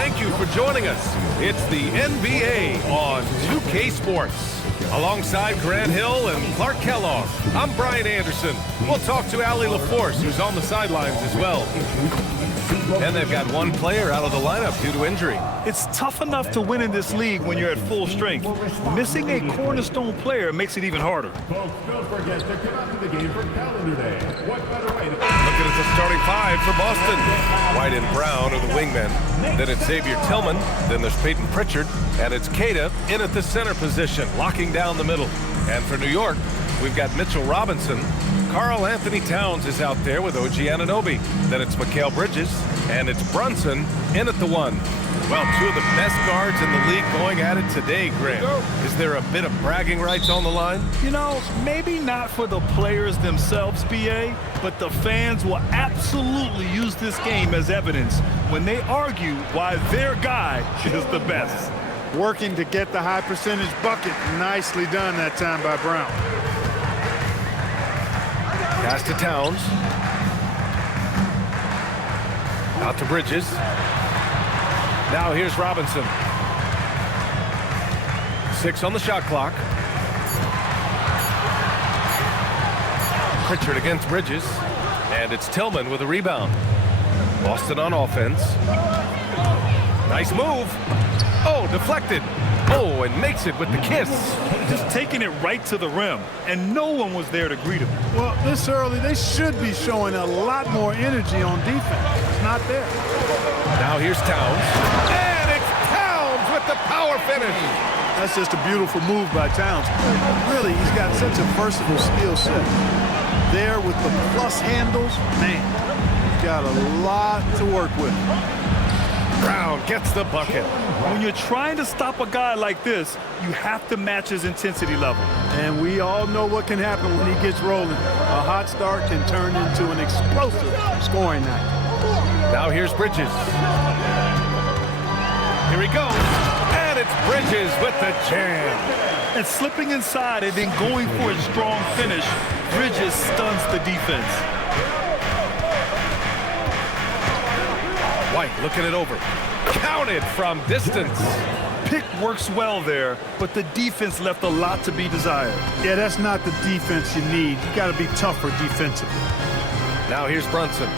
thank you for joining us. It's the NBA on 2K Sports. Alongside Grant Hill and Clark Kellogg, I'm Brian Anderson. We'll talk to Allie LaForce, who's on the sidelines as well. And they've got one player out of the lineup due to injury. It's tough enough to win in this league when you're at full strength. Missing a cornerstone player makes it even harder. Folks, don't forget to come out to the game for calendar day. What better way to... Looking at the starting five for Boston. White and Brown are the wingmen. Then it's Xavier Tillman. Then there's Peyton Pritchard. And it's Queta in at the center position, locking down the middle. And for New York, we've got Mitchell Robinson. Karl Anthony Towns is out there with OG Anunoby. Then it's Mikal Bridges. And it's Brunson in at the one. Well, two of the best guards in the league going at it today, Grant. Is there a bit of bragging rights on the line? You know, maybe not for the players themselves, BA, but the fans will absolutely use this game as evidence when they argue why their guy is the best. Working to get the high percentage bucket. Nicely done that time by Brown. Pass to Towns. Out to Bridges. Now here's Robinson. 6 on the shot clock. Pritchard against Bridges. And it's Tillman with a rebound. Boston on offense. Nice move. Oh, deflected. Oh, and makes it with the kiss. Just taking it right to the rim, and no one was there to greet him. Well, this early, they should be showing a lot more energy on defense. It's not there. Now here's Towns. And it's Towns with the power finish. That's just a beautiful move by Towns. Really, he's got such a versatile skill set. There with the plus handles, man, he's got a lot to work with. Brown gets the bucket. When you're trying to stop a guy like this, you have to match his intensity level. And we all know what can happen when he gets rolling. A hot start can turn into an explosive scoring night. Now here's Bridges. Here he goes. And it's Bridges with the jam. And slipping inside and then going for a strong finish, Bridges stuns the defense. White looking it over. Counted from distance. Pick works well there, but the defense left a lot to be desired. Yeah, that's not the defense you need. You got to be tougher defensively. Now here's Brunson.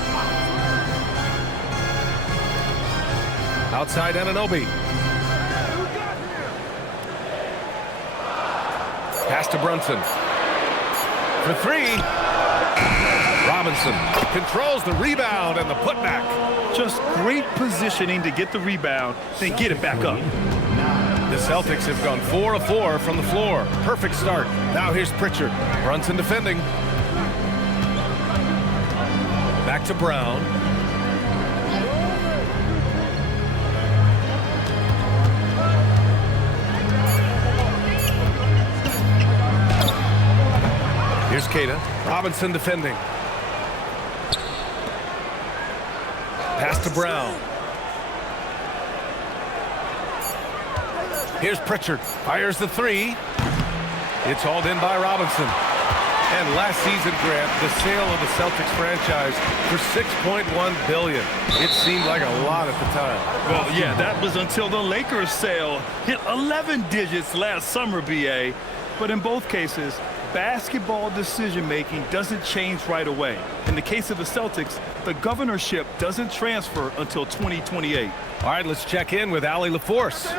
Outside Anunoby. Pass to Brunson. For three. Robinson controls the rebound and the putback. Just great positioning to get the rebound, then get it back up. The Celtics have gone 4 of 4 from the floor. Perfect start. Now here's Pritchard. Brunson defending. Back to Brown. Here's Queta. Robinson defending. Pass to Brown. Here's Pritchard. Fires the three. It's hauled in by Robinson. And last season, Grant, the sale of the Celtics franchise for $6.1 billion. It seemed like a lot at the time. Well, yeah, that was until the Lakers sale hit 11 digits last summer, BA. But in both cases, basketball decision-making doesn't change right away. In the case of the Celtics, the governorship doesn't transfer until 2028. All right, let's check in with Allie LaForce.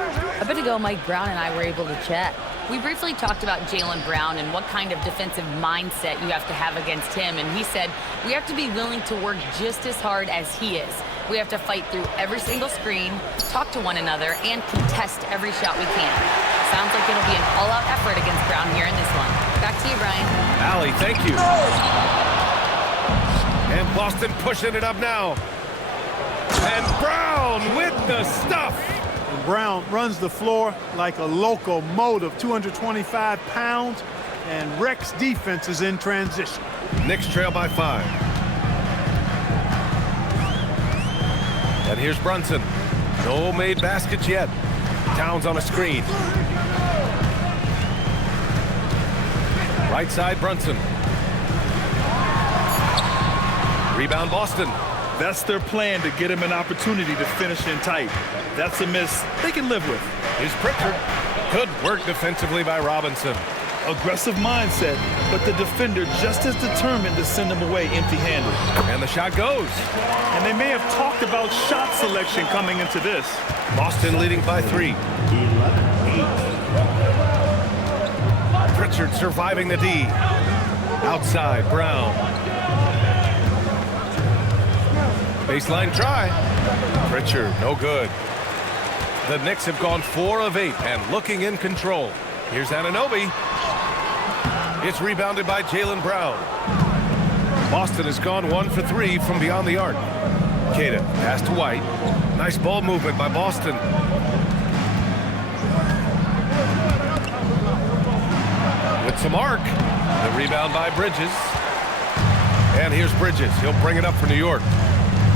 A bit ago, Mike Brown and I were able to chat. We briefly talked about Jaylen Brown and what kind of defensive mindset you have to have against him, and he said we have to be willing to work just as hard as he is. We have to fight through every single screen, talk to one another, and contest every shot we can. Sounds like it'll be an all-out effort against Brown here in this one. Back to you, Brian. Allie, thank you. And Boston pushing it up now. And Brown with the stuff. And Brown runs the floor like a locomotive, 225 pounds, and wrecks defenses in transition. Knicks trail by 5. And here's Brunson. No made baskets yet. Towns on a screen. Right side, Brunson. Rebound, Boston. That's their plan, to get him an opportunity to finish in tight. That's a miss they can live with. Here's Pritchard. Good work defensively by Robinson. Aggressive mindset, but the defender just as determined to send him away empty-handed. And the shot goes. And they may have talked about shot selection coming into this. Boston leading by 3. 11-8. Pritchard surviving the D. Outside, Brown. Baseline try. Pritchard, no good. The Knicks have gone 4 of 8 and looking in control. Here's Anunoby. It's rebounded by Jaylen Brown. Boston has gone 1 for 3 from beyond the arc. Queta, pass to White. Nice ball movement by Boston. With some arc. The rebound by Bridges. And here's Bridges. He'll bring it up for New York.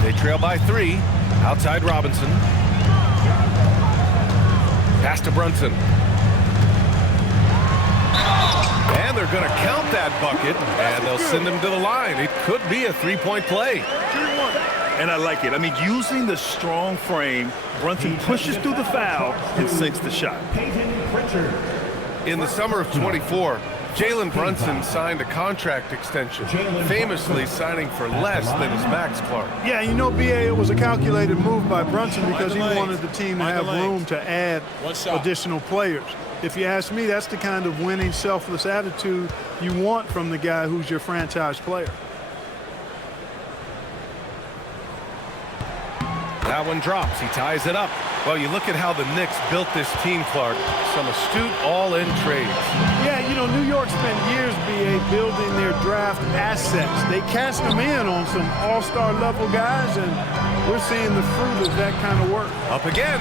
They trail by 3. Outside Robinson. Pass to Brunson. And they're going to count that bucket, and they'll send him to the line. It could be a three-point play. And I like it. I mean, using the strong frame, Brunson pushes through the foul and sinks the shot. In the summer of 24, Jalen Brunson signed a contract extension, famously signing for less than his max, Clark. Yeah, you know, B.A., it was a calculated move by Brunson because he wanted the team to have room to add additional players. If you ask me, that's the kind of winning, selfless attitude you want from the guy who's your franchise player. That one drops. He ties it up. Well, you look at how the Knicks built this team, Clark. Some astute all-in trades. Yeah, you know, New York spent years, B.A., building their draft assets. They cashed them in on some all-star level guys, and we're seeing the fruit of that kind of work. Up again.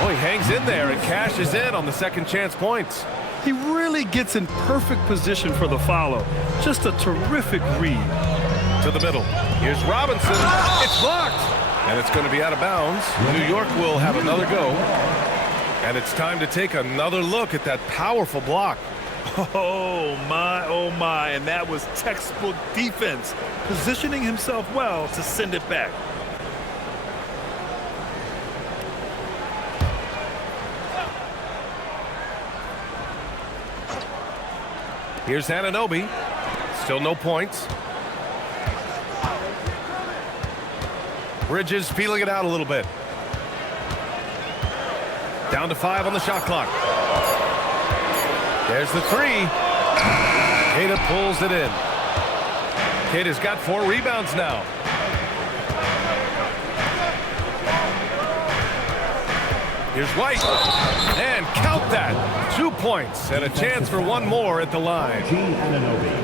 Oh, he hangs in there and cashes in on the second chance points. He really gets in perfect position for the follow. Just a terrific read. To the middle. Here's Robinson. It's blocked. And it's going to be out of bounds. New York will have another go. And it's time to take another look at that powerful block. Oh, my. And that was textbook defense, positioning himself well to send it back. Here's Anunoby. Still no points. Bridges feeling it out a little bit. Down to 5 on the shot clock. There's the 3. Queta pulls it in. Queta's got 4 rebounds now. Here's White. And count that. 2 points and a chance for one more at the line.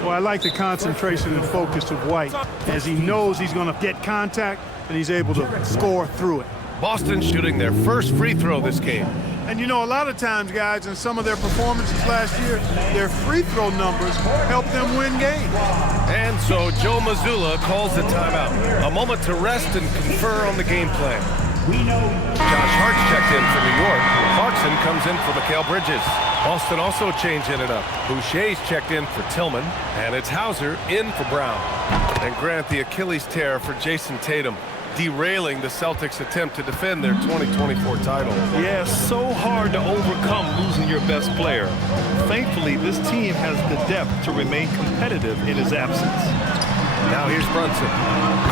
Well, I like the concentration and focus of White as he knows he's going to get contact and he's able to score through it. Boston shooting their first free throw this game. And you know, a lot of times, guys, in some of their performances last year, their free throw numbers helped them win games. And so Joe Mazzulla calls the timeout. A moment to rest and confer on the game plan. Josh Hart's checked in for New York. Clarkson comes in for Mikal Bridges. Boston also changing it up. Boucher's checked in for Tillman. And it's Hauser in for Brown. And Grant, the Achilles tear for Jason Tatum, derailing the Celtics' attempt to defend their 2024 title. Yeah, so hard to overcome losing your best player. Thankfully, this team has the depth to remain competitive in his absence. Now here's Brunson.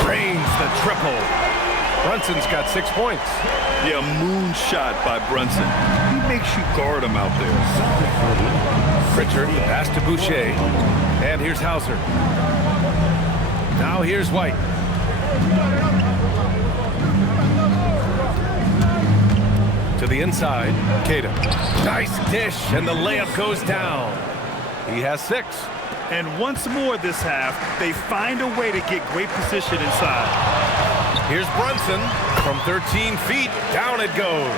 Drains the triple. Brunson's got 6 points. Yeah, moonshot by Brunson. He makes you guard him out there. Pritchard, pass to Boucher. And here's Hauser. Now here's White. To the inside, Queta. Nice dish, and the layup goes down. He has 6. And once more this half, they find a way to get great position inside. Here's Brunson. From 13 feet, down it goes.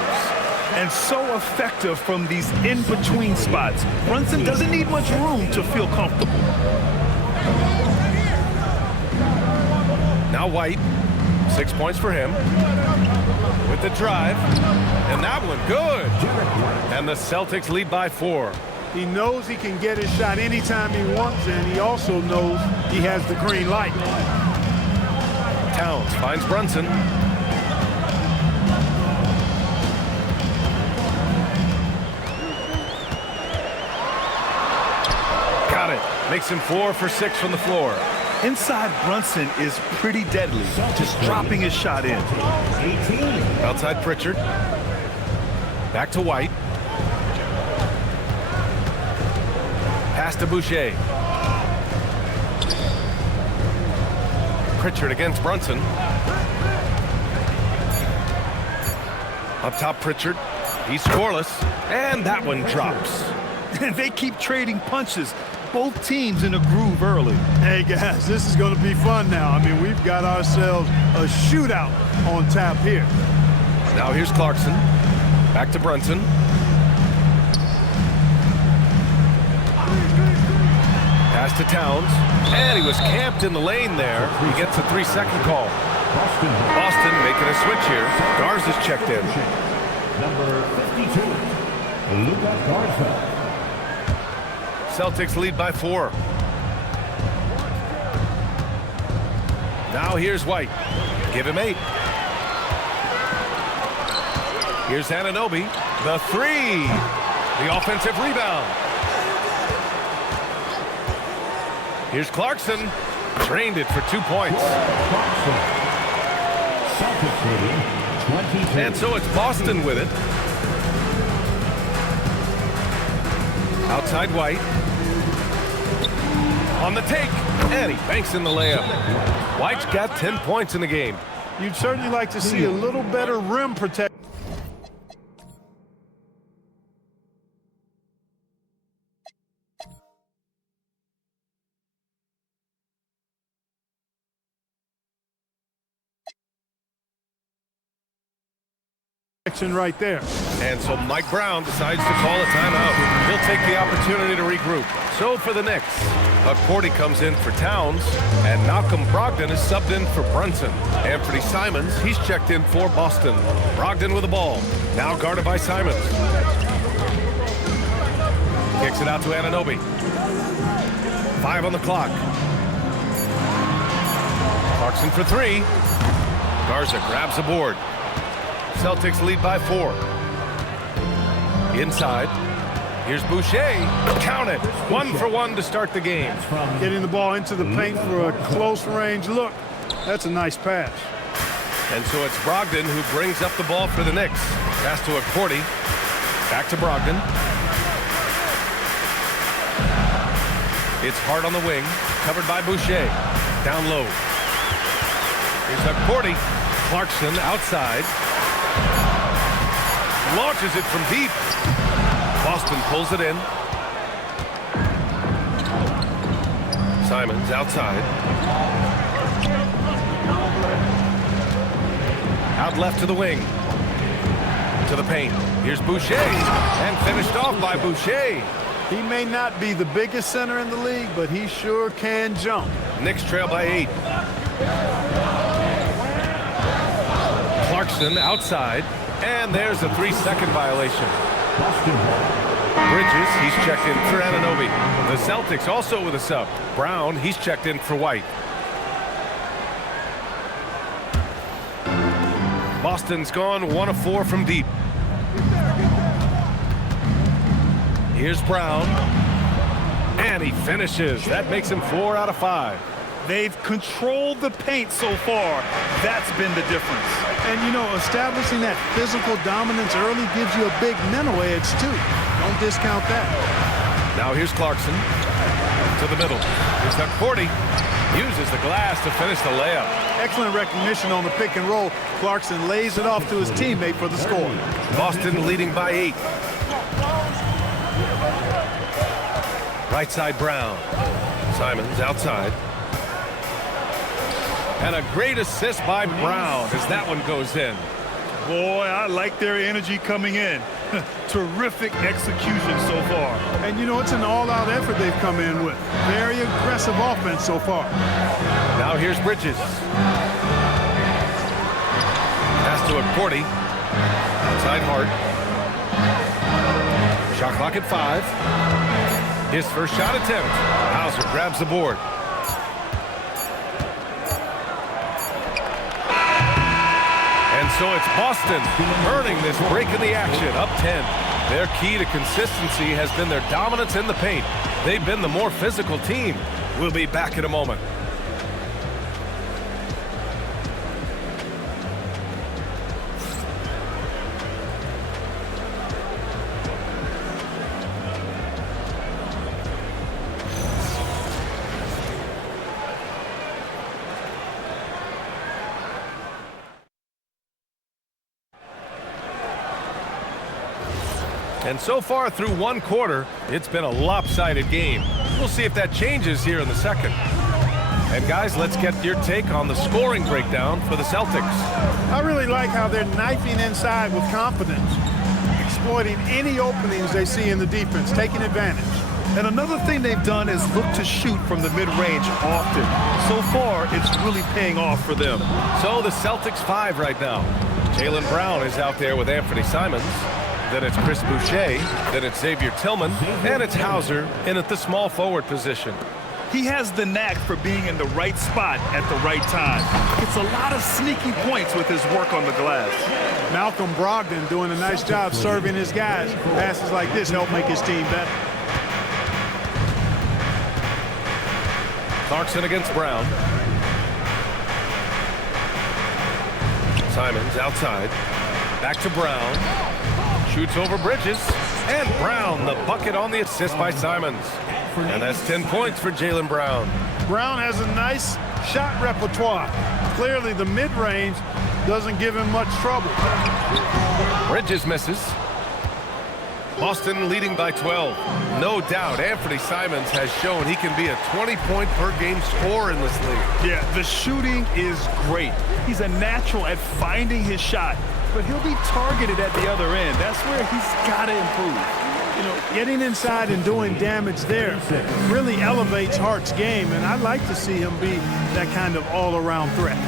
And so effective from these in-between spots. Brunson doesn't need much room to feel comfortable. Now White. 6 points for him. With the drive. And that one good. And the Celtics lead by 4. He knows he can get his shot anytime he wants, and he also knows he has the green light. Towns finds Brunson. Got it. Makes him 4 for 6 from the floor. Inside Brunson is pretty deadly, just dropping his shot in. Outside Pritchard. Back to White. Pass to Boucher. Pritchard against Brunson. Up top, Pritchard. He's scoreless, and that one drops. And they keep trading punches. Both teams in a groove early. Hey, guys, this is going to be fun now. I mean, we've got ourselves a shootout on tap here. Now here's Clarkson. Back to Brunson. Pass to Towns. And he was camped in the lane there. He gets a 3-second call. Boston making a switch here. Garza's checked in. Number 52, Luka Doncic. Celtics lead by 4. Now here's White. Give him 8. Here's Anunoby. The 3. The offensive rebound. Here's Clarkson. Drained it for 2 points. And so it's Boston with it. Outside White. On the take. And he banks in the layup. White's got 10 points in the game. You'd certainly like to see a little better rim protection. Right there. And so Mike Brown decides to call a timeout. He'll take the opportunity to regroup. So for the Knicks, Cordy comes in for Towns, and Malcolm Brogdon is subbed in for Brunson. Anthony Simons, he's checked in for Boston. Brogdon with the ball, now guarded by Simons. Kicks it out to Anunoby. 5 on the clock. Clarkson for 3. Garza grabs the board. Celtics lead by 4. Inside. Here's Boucher. Count it. 1 for 1 to start the game. Getting the ball into the paint for a close range look. That's a nice pass. And so it's Brogdon who brings up the ball for the Knicks. Pass to Cordy. Back to Brogdon. It's Hart on the wing. Covered by Boucher. Down low. Here's Cordy. Clarkson outside. Launches it from deep. Boston pulls it in. Simons outside. Out left to the wing. To the paint. Here's Boucher. And finished off by Boucher. He may not be the biggest center in the league, but he sure can jump. Knicks trail by 8. Clarkson outside. And there's a 3-second violation. Bridges, he's checked in for Anunoby. The Celtics also with a sub. Brown, he's checked in for White. Boston's gone 1 of 4 from deep. Here's Brown. And he finishes. That makes him 4 out of 5. They've controlled the paint so far. That's been the difference. And, you know, establishing that physical dominance early gives you a big mental edge, too. Don't discount that. Now here's Clarkson. To the middle. Here's Cordy. Uses the glass to finish the layup. Excellent recognition on the pick and roll. Clarkson lays it off to his teammate for the score. Boston leading by 8. Right side Brown. Simons outside. And a great assist by Brown as that one goes in. Boy, I like their energy coming in. Terrific execution so far. And, you know, it's an all-out effort they've come in with. Very aggressive offense so far. Now here's Bridges. Pass to Cordy. Outside Hart. Shot clock at 5. His first shot attempt. Hauser grabs the board. so it's Boston earning this break in the action, up 10. Their key to consistency has been their dominance in the paint. They've been the more physical team. We'll be back in a moment. And so far through one quarter, it's been a lopsided game. We'll see if that changes here in the second. And guys, let's get your take on the scoring breakdown for the Celtics. I really like how they're knifing inside with confidence, exploiting any openings they see in the defense, taking advantage. And another thing they've done is look to shoot from the mid-range often. So far, it's really paying off for them. So the Celtics 5 right now. Jaylen Brown is out there with Anthony Simons. Then it's Chris Boucher. Then it's Xavier Tillman. And it's Hauser in at the small forward position. He has the knack for being in the right spot at the right time. It's a lot of sneaky points with his work on the glass. Malcolm Brogdon doing a nice job serving his guys. Passes like this help make his team better. Clarkson against Brown. Simons outside. Back to Brown. Shoots over Bridges. And Brown, the bucket on the assist by Simons. And that's 10 points for Jaylen Brown. Brown has a nice shot repertoire. Clearly the mid-range doesn't give him much trouble. Bridges misses. Boston leading by 12. No doubt Anthony Simons has shown he can be a 20-point-per-game scorer in this league. Yeah, the shooting is great. He's a natural at finding his shot, but he'll be targeted at the other end. That's where he's got to improve. You know, getting inside and doing damage there really elevates Hart's game, and I'd like to see him be that kind of all-around threat.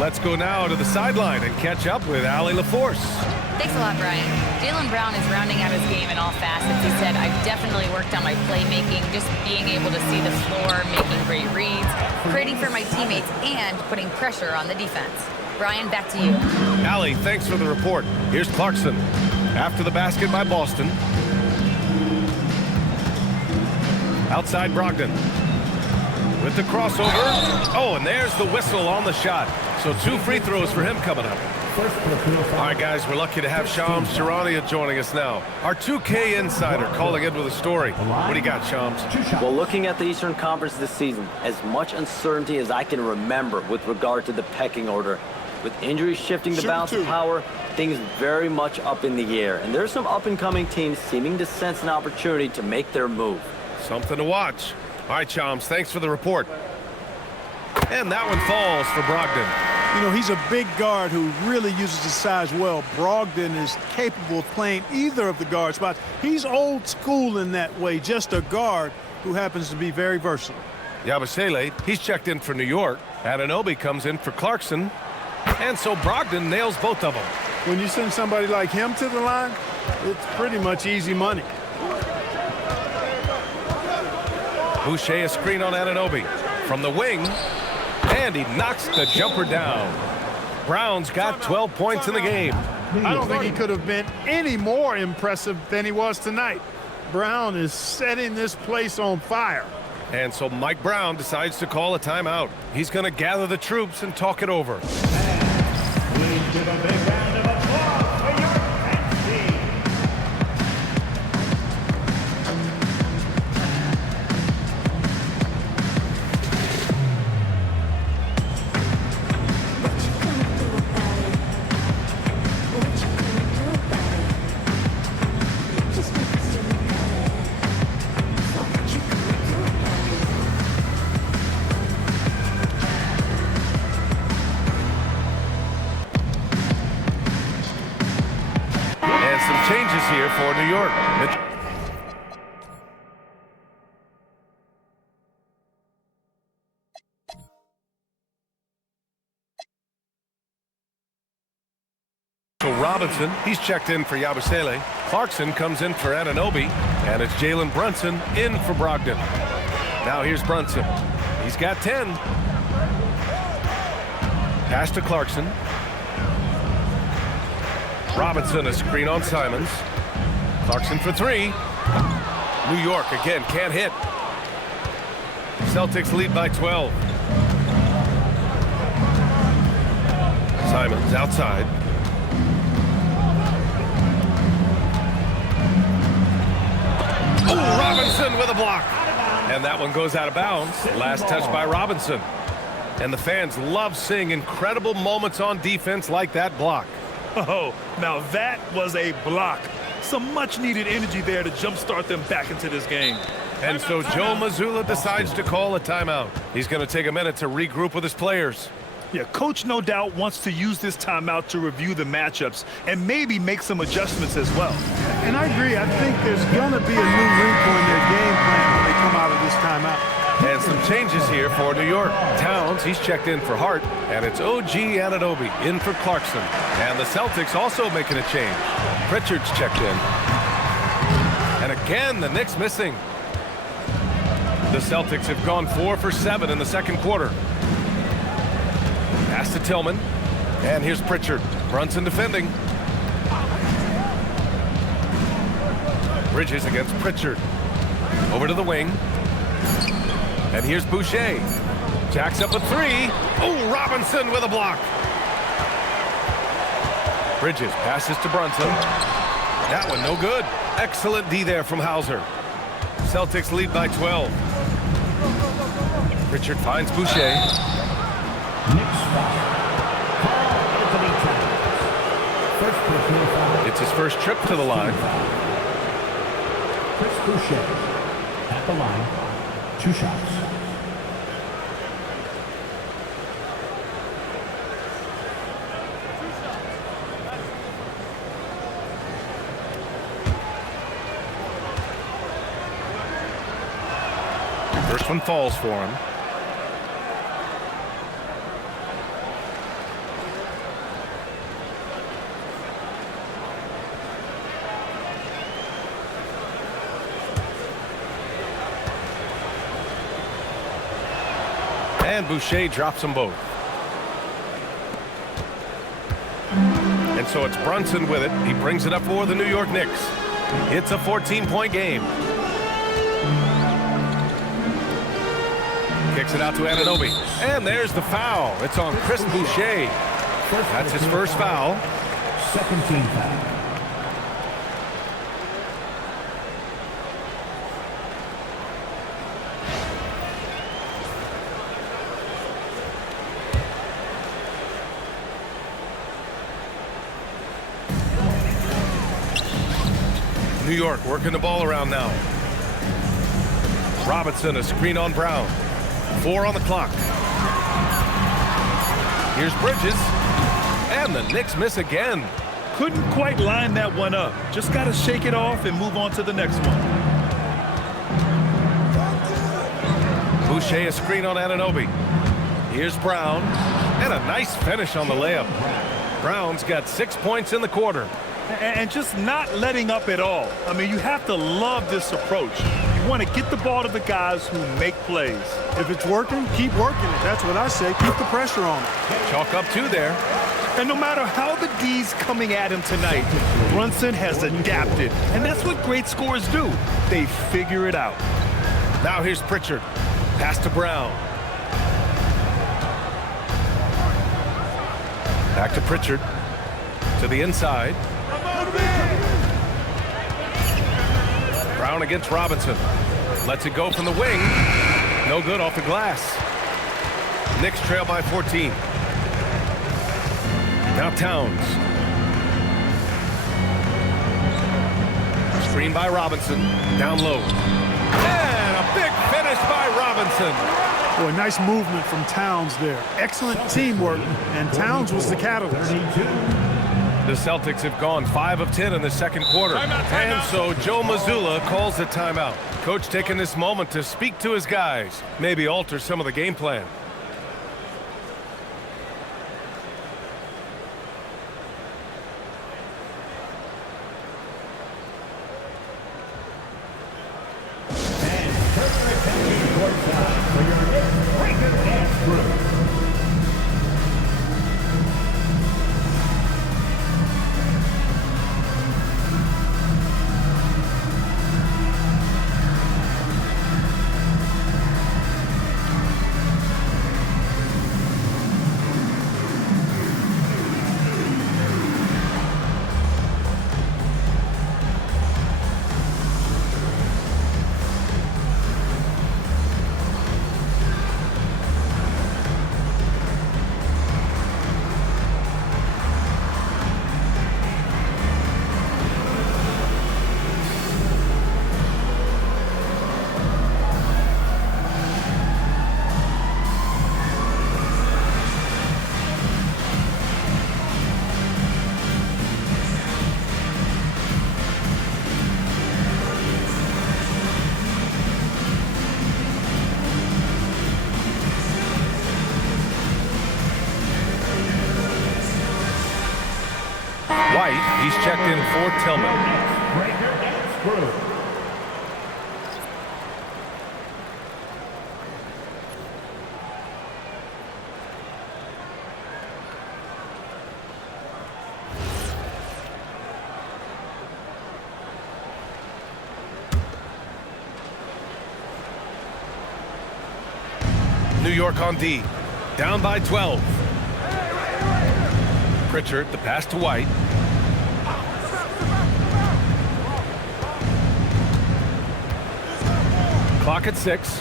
Let's go now to the sideline and catch up with Allie LaForce. Thanks a lot, Brian. Jaylen Brown is rounding out his game in all facets. He said, I've definitely worked on my playmaking, just being able to see the floor, making great reads, creating for my teammates, and putting pressure on the defense. Brian, back to you. Allie, thanks for the report. Here's Clarkson. After the basket by Boston. Outside Brogdon. With the crossover. Oh, and there's the whistle on the shot. So 2 free throws for him coming up. All right, guys, we're lucky to have Shams Charania joining us now. Our 2K insider calling in with a story. What do you got, Shams? Well, looking at the Eastern Conference this season, as much uncertainty as I can remember with regard to the pecking order. With injuries shifting the balance of power, things very much up in the air. And there's some up-and-coming teams seeming to sense an opportunity to make their move. Something to watch. All right, Shams, thanks for the report. And that one falls for Brogdon. You know, he's a big guard who really uses his size well. Brogdon is capable of playing either of the guard spots. He's old school in that way, just a guard who happens to be very versatile. Yabusele, he's checked in for New York. Anunoby comes in for Clarkson. And so Brogdon nails both of them. When you send somebody like him to the line, it's pretty much easy money. Boucher a screen on Anunoby. From the wing. And he knocks the jumper down. Brown's got 12 points in the game. I don't think he could have been any more impressive than he was tonight. Brown is setting this place on fire. And so Mike Brown decides to call a timeout. He's going to gather the troops and talk it over. Please give a big round of applause for your next team. Changes here for New York. So Robinson, he's checked in for Yabusele. Clarkson comes in for Anunoby. And it's Jalen Brunson in for Brogdon. Now here's Brunson. He's got 10. Pass to Clarkson. Robinson, a screen on Simons. Clarkson for three. New York again, can't hit. Celtics lead by 12. Simons outside. Oh, Robinson with a block. And that one goes out of bounds. Last touch by Robinson. And the fans love seeing incredible moments on defense like that block. Oh, now that was a block. Some much-needed energy there to jumpstart them back into this game. And so Joe Mazzulla decides to call a timeout. He's going to take a minute to regroup with his players. Yeah, coach no doubt wants to use this timeout to review the matchups and maybe make some adjustments as well. And I agree. I think there's going to be a new wrinkle in their game plan when they come out of this timeout. And some changes here for New York. Towns, he's checked in for Hart, and it's OG Anunoby in for Clarkson. And the Celtics also making a change. Pritchard's checked in. And again, the Knicks missing. The Celtics have gone 4 for 7 in the second quarter. Pass to Tillman. And here's Pritchard. Brunson defending. Bridges against Pritchard. Over to the wing. And here's Boucher. Jacks up a three. Oh, Robinson with a block. Bridges passes to Brunson. That one no good. Excellent D there from Hauser. Celtics lead by 12. Pritchard finds Boucher. It's his first trip to the line. Chris Boucher at the line. 2 shots. First one falls for him. And Boucher drops them both. And so it's Brunson with it. He brings it up for the New York Knicks. It's a 14-point game. Kicks it out to Anunoby. And there's the foul. It's on Chris Boucher. That's his first foul. Second team foul. New York working the ball around now. Robinson, a screen on Brown. 4 on the clock. Here's Bridges. And the Knicks miss again. Couldn't quite line that one up. Just got to shake it off and move on to the next one. Boucher, a screen on Anunoby. Here's Brown. And a nice finish on the layup. Brown's got 6 points in the quarter. And just not letting up at all. I mean, you have to love this approach. You want to get the ball to the guys who make plays. If it's working, keep working it. That's what I say. Keep the pressure on it. Chalk up 2 there. And no matter how the D's coming at him tonight, Brunson has adapted. And that's what great scorers do. They figure it out. Now here's Pritchard. Pass to Brown. Back to Pritchard. To the inside. Brown against Robinson. Lets it go from the wing. No good off the glass. Knicks trail by 14. Now Towns. Screen by Robinson. Down low. And a big finish by Robinson. Boy, nice movement from Towns there. Excellent teamwork, and Towns was the catalyst. The Celtics have gone 5 of 10 in the second quarter. And so Joe Mazzulla calls the timeout. Coach taking this moment to speak to his guys, maybe alter some of the game plan. checked in for Tillman. Breaker and screw. New York on D, down by 12. Pritchard, the pass to White. Clock at 6.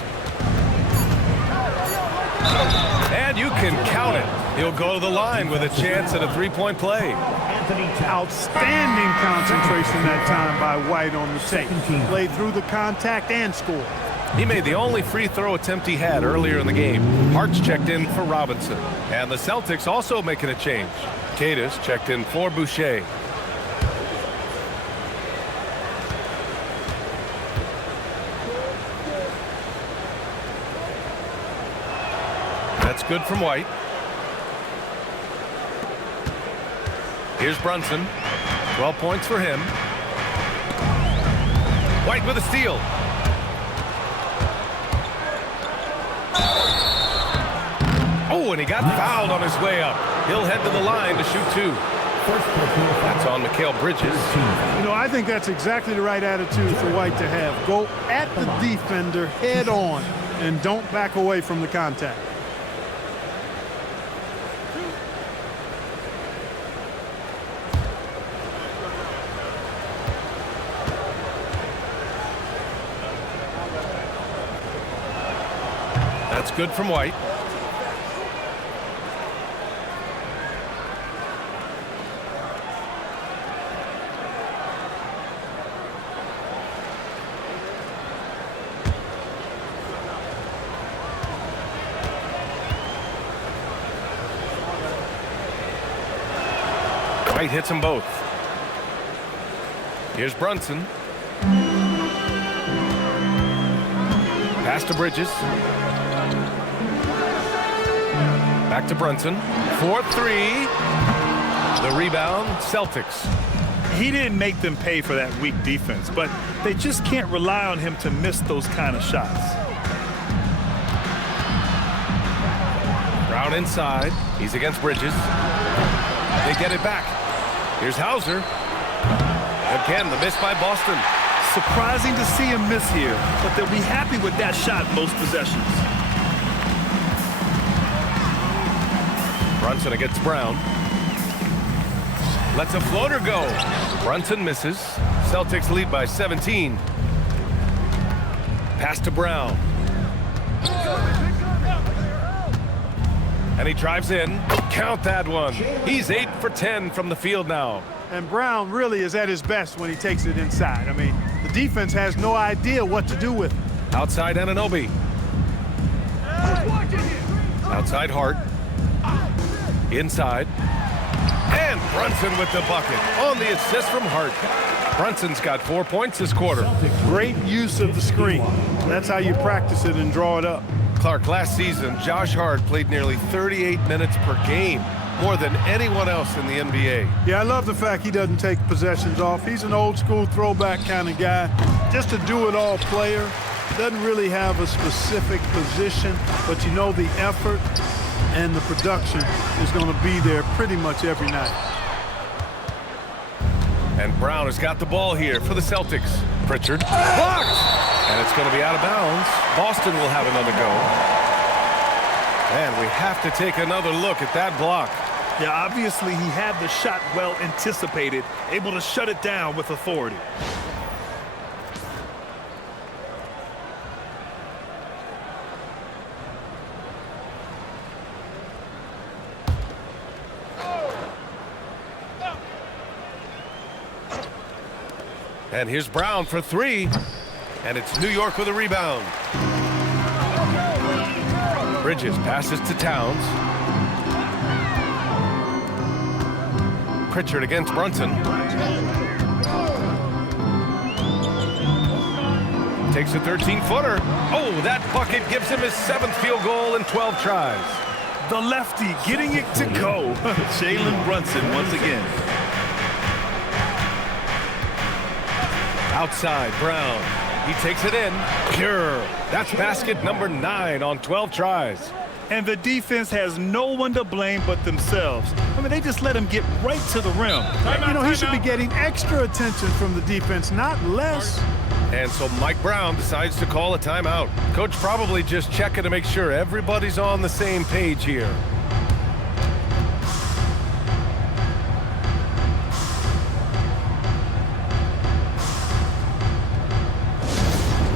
And you can count it. He'll go to the line with a chance at a three-point play. Outstanding concentration that time by White on the tape. Played through the contact and scored. He made the only free throw attempt he had earlier in the game. Hart's checked in for Robinson. And the Celtics also making a change. KNICKS checked in for Boucher. That's good from White. Here's Brunson. 12 points for him. White with a steal. Oh, and he got fouled on his way up. He'll head to the line to shoot 2. That's on Mikal Bridges. You know, I think that's exactly the right attitude for White to have. Go at the defender head on and don't back away from the contact. That's good from White. White hits them both. Here's Brunson. Pass to Bridges. Back to Brunson. 4-3. The rebound, Celtics. He didn't make them pay for that weak defense, but they just can't rely on him to miss those kind of shots. Brown inside. He's against Bridges. They get it back. Here's Hauser. Again, the miss by Boston. Surprising to see him miss here, but they'll be happy with that shot most possessions. Brunson against Brown. Lets a floater go. Brunson misses. Celtics lead by 17. Pass to Brown. And he drives in. Count that one. He's 8 for 10 from the field now. And Brown really is at his best when he takes it inside. I mean, the defense has no idea what to do with it. Outside Anunoby. Outside Hart. Inside. And Brunson with the bucket on the assist from Hart. Brunson's got 4 points this quarter. Great use of the screen. That's how you practice it and draw it up. Clark, last season, Josh Hart played nearly 38 minutes per game, more than anyone else in the NBA. Yeah, I love the fact he doesn't take possessions off. He's an old school throwback kind of guy. Just a do-it-all player. Doesn't really have a specific position, but you know the effort and the production is going to be there pretty much every night. And Brown has got the ball here for the Celtics. Pritchard blocked! And it's going to be out of bounds. Boston will have another go. And we have to take another look at that block. Yeah, obviously he had the shot well anticipated, able to shut it down with authority. And here's Brown for 3. And it's New York with a rebound. Bridges passes to Towns. Pritchard against Brunson. Takes a 13-footer. Oh, that bucket gives him his 7th field goal in 12 tries. The lefty getting it to go. Jalen Brunson once again. Outside, Brown. He takes it in. Pure. That's basket number 9 on 12 tries. And the defense has no one to blame but themselves. I mean, they just let him get right to the rim. You know, he should be getting extra attention from the defense, not less. And so Mike Brown decides to call a timeout. Coach probably just checking to make sure everybody's on the same page here.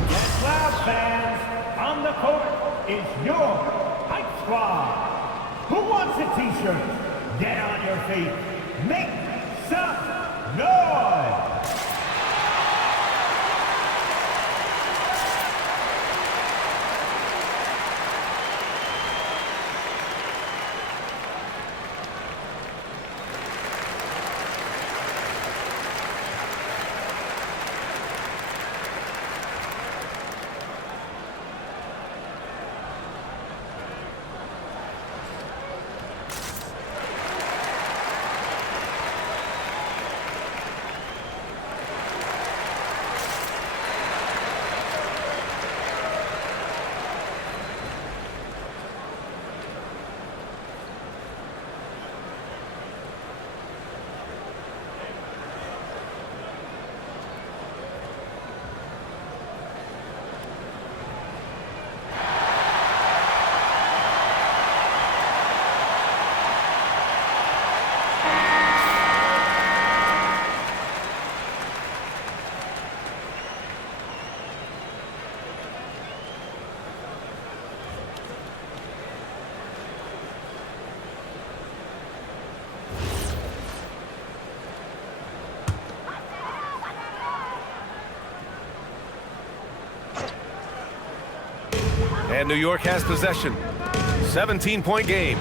Yes, loud fans, on the court is your Hype Squad. Who wants a t-shirt? Get on your feet. Make some noise. And New York has possession. 17-point game.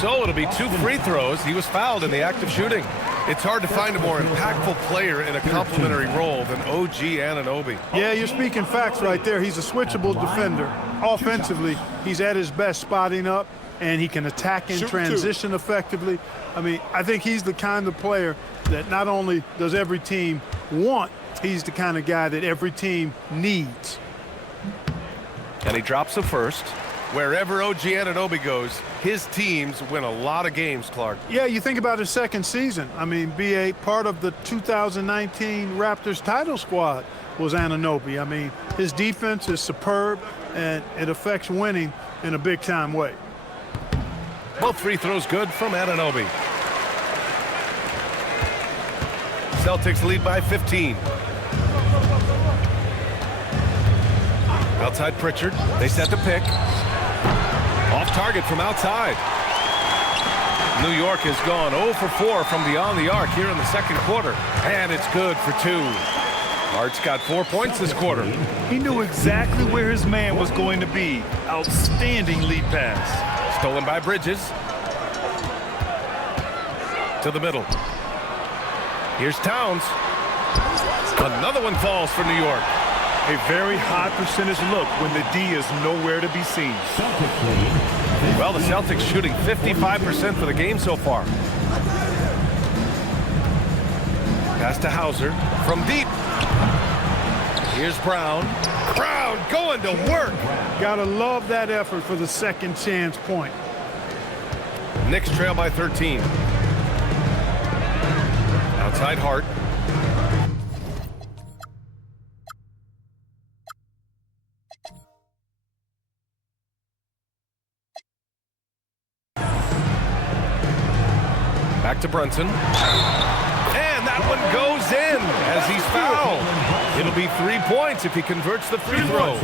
So it'll be 2 free throws. He was fouled in the act of shooting. It's hard to find a more impactful player in a complementary role than OG Anunoby. Yeah, you're speaking facts right there. He's a switchable defender. Offensively, he's at his best spotting up, and he can attack in transition effectively. I mean, I think he's the kind of player that not only does every team want, he's the kind of guy that every team needs. And he drops the first. Wherever OG Anunoby goes, his teams win a lot of games, Clark. Yeah, you think about his second season. I mean, be a part of the 2019 Raptors title squad was Anunoby. I mean, his defense is superb, and it affects winning in a big-time way. Both free throws good from Anunoby. Celtics lead by 15. Outside Pritchard. They set the pick. Off target from outside. New York has gone 0 for 4 from beyond the arc here in the second quarter. And it's good for 2. Hart's got 4 points this quarter. He knew exactly where his man was going to be. Outstanding lead pass. Stolen by Bridges. To the middle. Here's Towns. Another one falls for New York. A very high percentage look when the D is nowhere to be seen. Well, the Celtics shooting 55% for the game so far. Pass to Hauser from deep. Here's Brown. Brown going to work. Gotta love that effort for the second chance point. Knicks trail by 13. Outside Hart. Back to Brunson. And that one goes in as he's fouled. It'll be 3 points if he converts the free throw.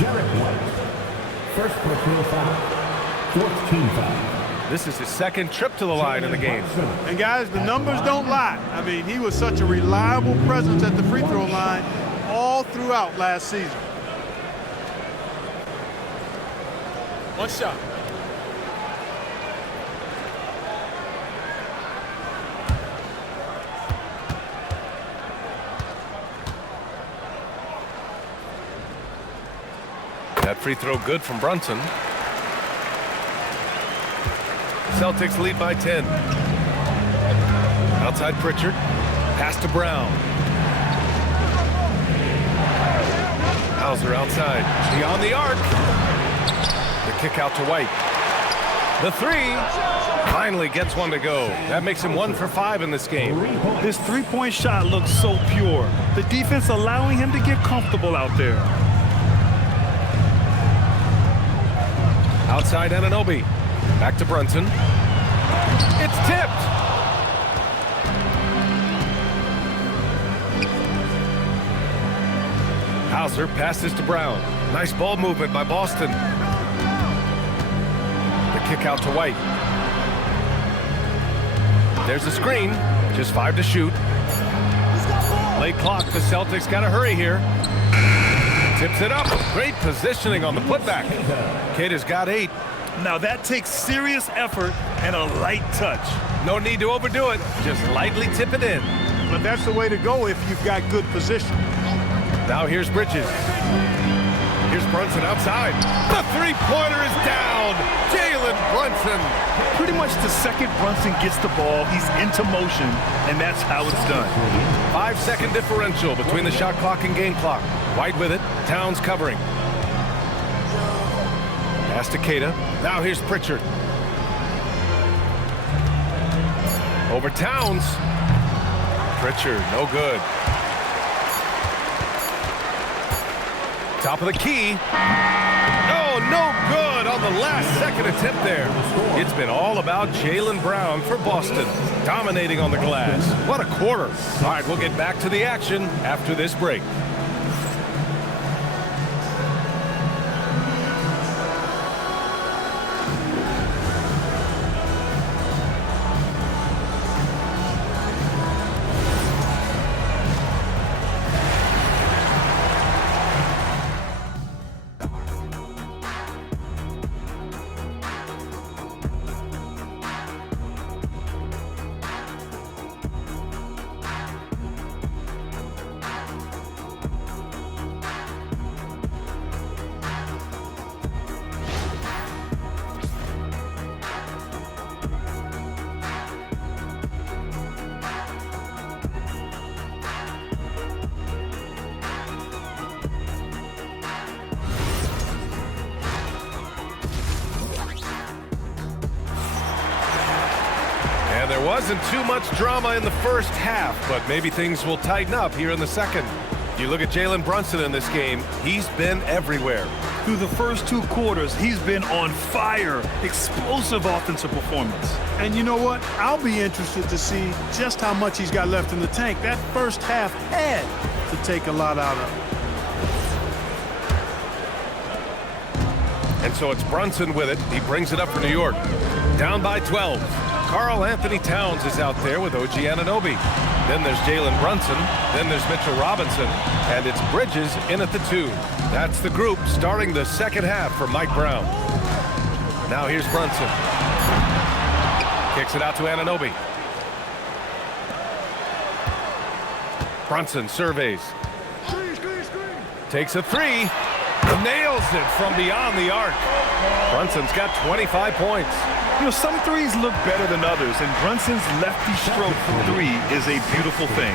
Derek White. First personal foul. 4th team foul. This is his second trip to the line in the game. And guys, the numbers don't lie. I mean, he was such a reliable presence at the free throw line all throughout last season. One shot. That free throw good from Brunson. Celtics lead by 10. Outside Pritchard. Pass to Brown. Hauser outside, beyond the arc. The kick out to White. The three finally gets one to go. That makes him 1 for 5 in this game. His three-point shot looks so pure. The defense allowing him to get comfortable out there. Outside Anunoby. Back to Brunson. It's tipped. Hauser passes to Brown. Nice ball movement by Boston. The kick out to White. There's a screen. Just 5 to shoot. Late clock. The Celtics got to hurry here. Tips it up. Great positioning on the putback. Kid has got 8. Now that takes serious effort and a light touch. No need to overdo it. Just lightly tip it in. But that's the way to go if you've got good position. Now here's Bridges. Here's Brunson outside. The three-pointer is down. Jalen Brunson. Pretty much the second Brunson gets the ball, he's into motion, and that's how it's done. 5-second differential between the shot clock and game clock. White with it. Towns covering. Pass to Keita. Now here's Pritchard. Over Towns. Pritchard, no good. Top of the key. Oh, no good on the last second attempt there. It's been all about Jaylen Brown for Boston, dominating on the glass. What a quarter. All right, we'll get back to the action after this break. And there wasn't too much drama in the first half, but maybe things will tighten up here in the second. You look at Jalen Brunson in this game, he's been everywhere. Through the first 2 quarters, he's been on fire. Explosive offensive performance. And you know what? I'll be interested to see just how much he's got left in the tank. That first half had to take a lot out of it. And so it's Brunson with it. He brings it up for New York. Down by 12. Karl Anthony Towns is out there with OG Anunoby. Then there's Jalen Brunson. Then there's Mitchell Robinson. And it's Bridges in at the 2. That's the group starting the second half for Mike Brown. Now here's Brunson. Kicks it out to Anunoby. Brunson surveys. Takes a 3. Nails it from beyond the arc. Brunson's got 25 points. You know, some threes look better than others, and Brunson's lefty stroke from 3 is a beautiful thing.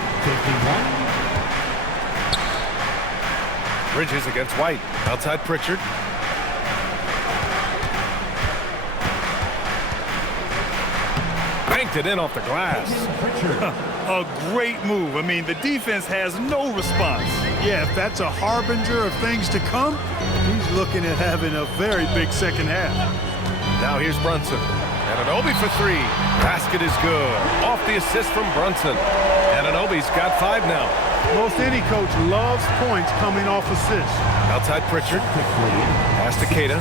Bridges against White. Outside Pritchard. Banked it in off the glass. A great move. I mean, the defense has no response. Yeah, if that's a harbinger of things to come, he's looking at having a very big second half. Now here's Brunson. Anunoby for 3. Basket is good. Off the assist from Brunson. Anunoby's got 5 now. Most any coach loves points coming off assists. Outside Pritchard. Pass to Keita.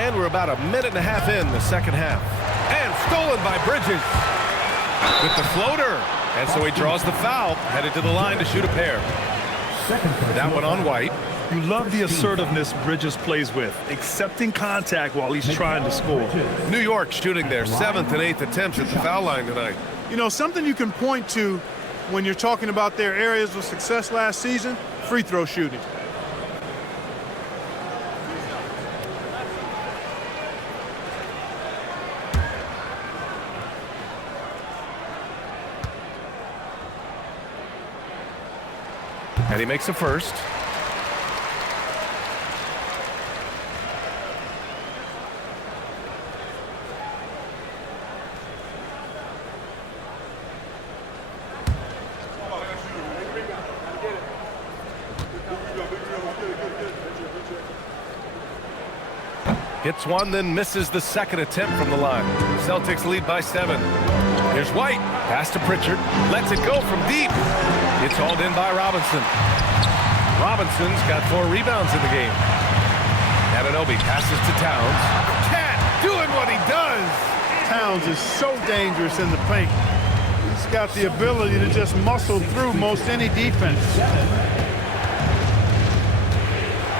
And we're about a minute and a half in the second half. And stolen by Bridges. With the floater. And so he draws the foul. Headed to the line to shoot a pair. That one on White. You love the assertiveness Bridges plays with, accepting contact while he's trying to score. New York shooting their 7th and 8th attempts at the foul line tonight. You know, something you can point to when you're talking about their areas of success last season, free throw shooting. And he makes a first. Hits one, then misses the second attempt from the line. Celtics lead by 7. Here's White. Pass to Pritchard. Lets it go from deep. It's hauled in by Robinson. Robinson's got 4 rebounds in the game. Anunoby passes to Towns. Cat doing what he does. Towns is so dangerous in the paint. He's got the ability to just muscle through most any defense.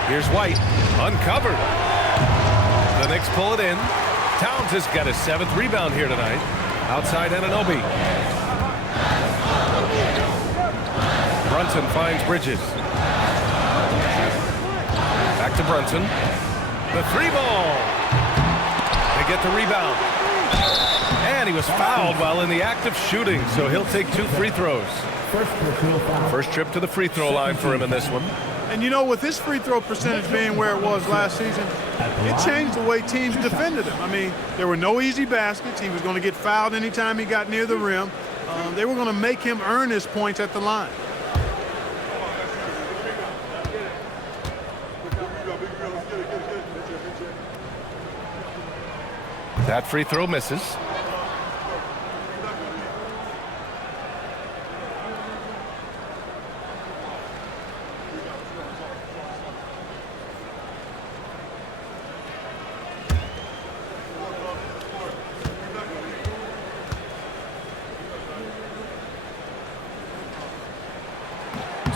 Here's White. Uncovered. The Knicks pull it in. Towns has got his 7th rebound here tonight. Outside Anunoby. Brunson finds Bridges. Back to Brunson. The 3-ball. They get the rebound. And he was fouled while in the act of shooting, so he'll take 2 free throws. First trip to the free throw line for him in this one. And you know, with his free throw percentage being where it was last season, it changed the way teams defended him. I mean, there were no easy baskets. He was going to get fouled anytime he got near the rim. They were going to make him earn his points at the line. That free throw misses.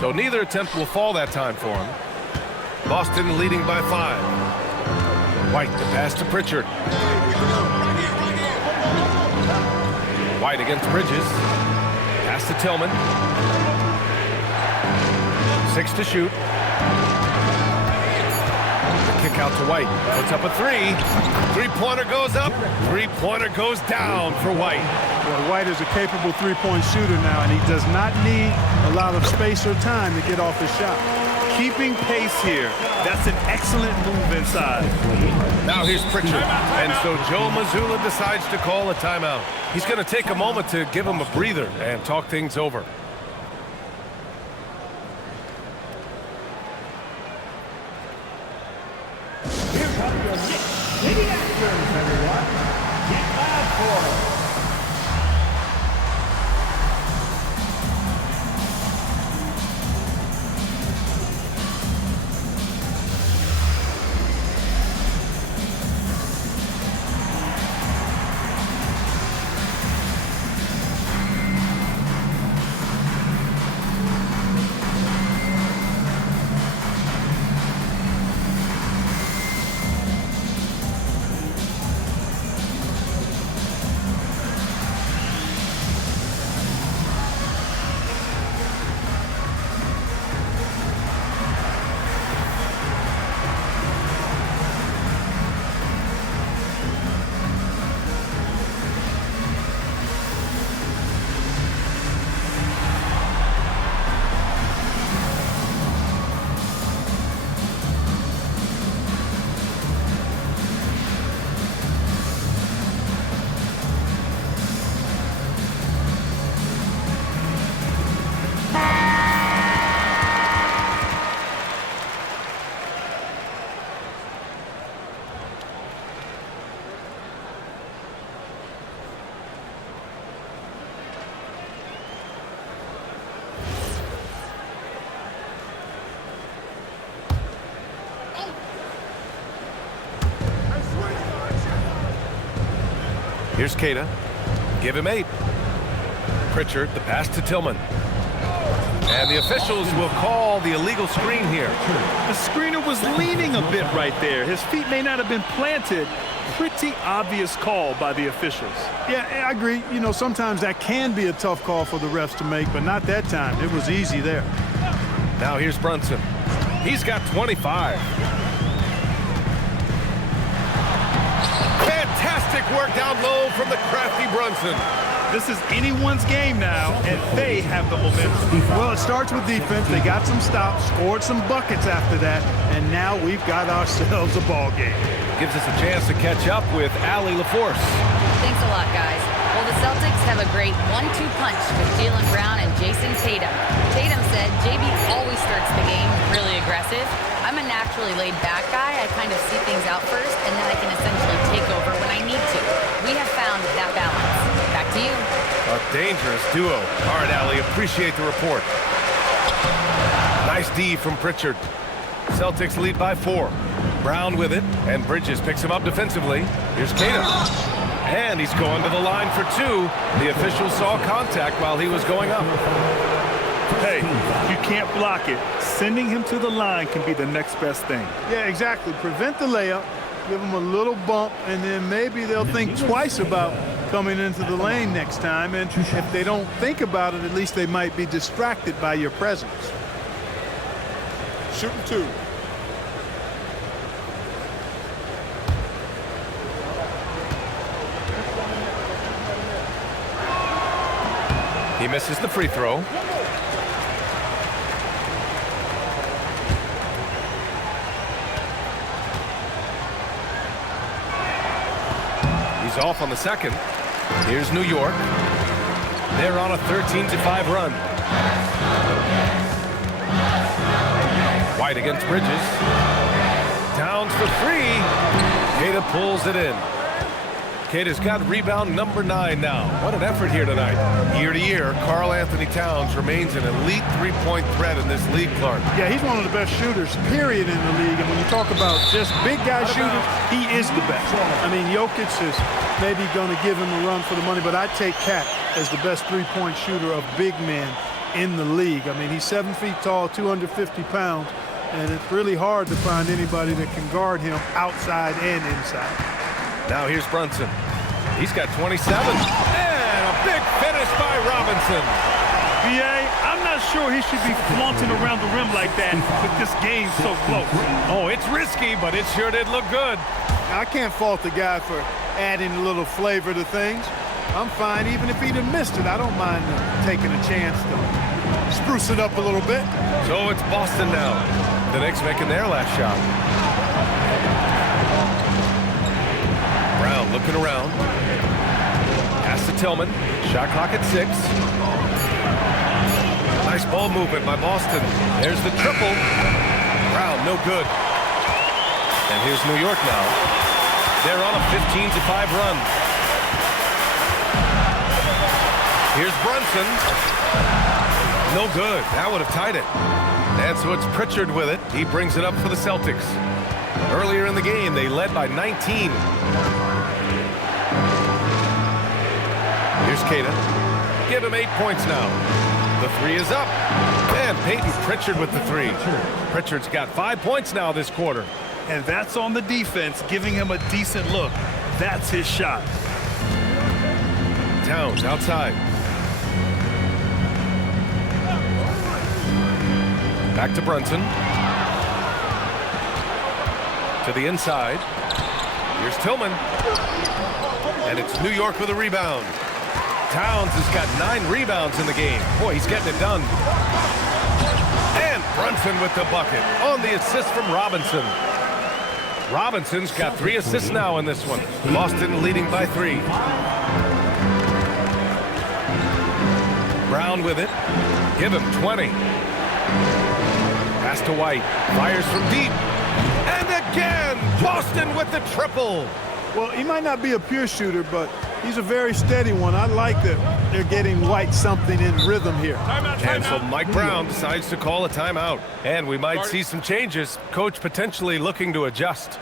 So neither attempt will fall that time for him. Boston leading by 5. White, the pass to Pritchard. White against Bridges. Pass to Tillman. 6 to shoot. The kick out to White. Puts up a 3. 3-pointer goes up. 3-pointer goes down for White. Well, White is a capable 3-point shooter now, and he does not need a lot of space or time to get off his shot. Keeping pace here. That's an excellent move inside. Now here's Pritchard. And so Joe Mazzulla decides to call a timeout. He's going to take a moment to give him a breather and talk things over. Here comes your Knicks City Actors, everyone. Get loud for it. Here's Keita. Give him 8. Pritchard, the pass to Tillman. And the officials will call the illegal screen here. The screener was leaning a bit right there. His feet may not have been planted. Pretty obvious call by the officials. Yeah, I agree. You know, sometimes that can be a tough call for the refs to make, but not that time. It was easy there. Now here's Brunson. He's got 25. Fantastic work down low from the crafty Brunson. This is anyone's game now, and they have the momentum. Well, it starts with defense. They got some stops, scored some buckets after that, and now we've got ourselves a ball game. Gives us a chance to catch up with Allie LaForce. Thanks a lot, guys. Well, the Celtics have a great 1-2 punch with Jaylen Brown and Jason Tatum. Tatum said JB always starts the game really aggressive. I'm a naturally laid-back guy. I kind of see things out first, and then I can essentially take over when I need to. We have found that balance. Back to you. A dangerous duo. All right, Allie, appreciate the report. Nice D from Pritchard. Celtics lead by 4. Brown with it, and Bridges picks him up defensively. Here's Tatum. And he's going to the line for 2. The official saw contact while he was going up. Hey, you can't block it. Sending him to the line can be the next best thing. Yeah, exactly. Prevent the layup, give them a little bump, and then maybe they'll think twice about coming into the lane next time. And if they don't think about it, at least they might be distracted by your presence. Shooting 2. He misses the free throw. He's off on the second. Here's New York. They're on a 13-5 run. White against Bridges. Towns for 3. Queta pulls it in. Queta's got rebound number 9 now. What an effort here tonight. Year to year, Karl Anthony Towns remains an elite three-point threat in this league, Clark. Yeah, he's one of the best shooters, period, in the league. And when you talk about just big guy shooters, he is the best. I mean, Jokic is maybe going to give him a run for the money, but I'd take Cat as the best three-point shooter of big men in the league. I mean, he's 7 feet tall, 250 pounds, and it's really hard to find anybody that can guard him outside and inside. Now here's Brunson. He's got 27. And a big finish by Robinson. B.A., I'm not sure he should be flaunting around the rim like that with this game so close. Oh, it's risky, but it sure did look good. I can't fault the guy for adding a little flavor to things. I'm fine even if he'd have missed it. I don't mind taking a chance to spruce it up a little bit. So it's Boston now. The Knicks making their last shot. Brown looking around. Pass to Tillman. Shot clock at 6. Nice ball movement by Boston. There's the triple. Brown, no good. And here's New York now. They're on a 15-5 run. Here's Brunson. No good. That would have tied it. And so it's Pritchard with it. He brings it up for the Celtics. Earlier in the game, they led by 19. Here's Queta. Give him 8 points now. The 3 is up. And Peyton Pritchard with the 3. Pritchard's got 5 points now this quarter. And that's on the defense, giving him a decent look. That's his shot. Towns outside. Back to Brunson. To the inside. Here's Tillman. And it's New York with a rebound. Towns has got 9 rebounds in the game. Boy, he's getting it done. And Brunson with the bucket on the assist from Robinson. Robinson's got 3 assists now in this one. Boston leading by 3. Brown with it. Give him 20. Pass to White. Fires from deep. And again, Boston with the triple. Well, he might not be a pure shooter, but he's a very steady one. I like that they're getting White something in rhythm here. And so Mike Brown decides to call a timeout. And we might see some changes. Coach potentially looking to adjust.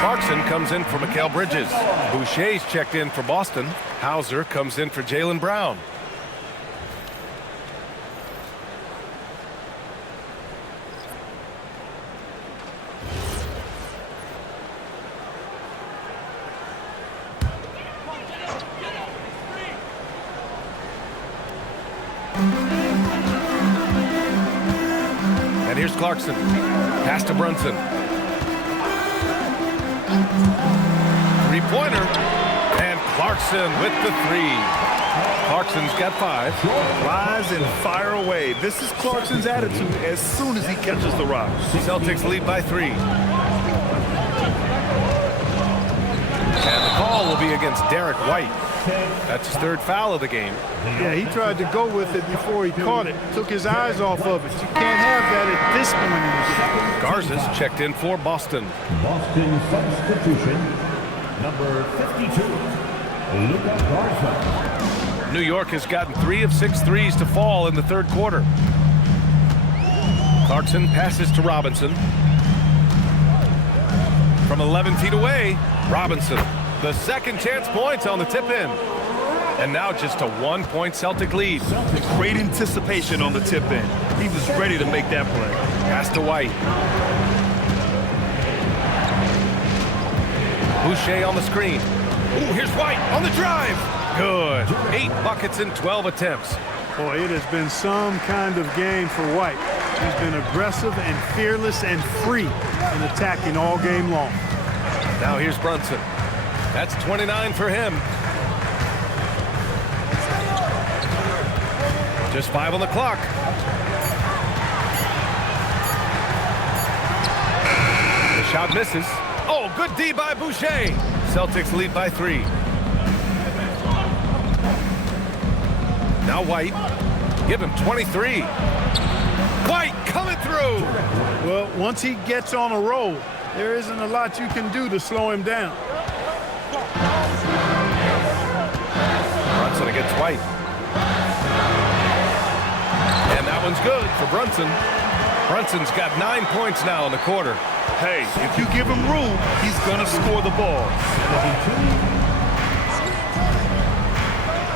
Clarkson comes in for Mikal Bridges. Boucher's checked in for Boston. Hauser comes in for Jaylen Brown. And here's Clarkson. Pass to Brunson. Three-pointer. And Clarkson with the three. Clarkson's got 5. Rise and fire away. This is Clarkson's attitude as soon as he catches the rock. Celtics lead by 3. And the call will be against Derek White. That's his 3rd foul of the game. Yeah, he tried to go with it before he caught it. Took his eyes off of it. You can't have that at this point in the game. Garza's checked in for Boston. Boston substitution, number 52, Luka Doncic. New York has gotten 3 of 6 threes to fall in the 3rd quarter. Clarkson passes to Robinson. From 11 feet away, Robinson. The second chance points on the tip-in. And now just a 1-point Celtic lead. Great anticipation on the tip-in. He was ready to make that play. Pass to White. Boucher on the screen. Ooh, here's White on the drive. Good. 8 buckets in 12 attempts. Boy, it has been some kind of game for White. He's been aggressive and fearless and free in attacking all game long. Now here's Brunson. That's 29 for him. Just 5 on the clock. The shot misses. Oh, good D by Boucher. Celtics lead by 3. Now White. Give him 23. White coming through. Well, once he gets on a roll, there isn't a lot you can do to slow him down. Brunson against White. And that one's good for Brunson. Brunson's got 9 points now in the quarter. Hey, if you give him room, he's going to score the ball.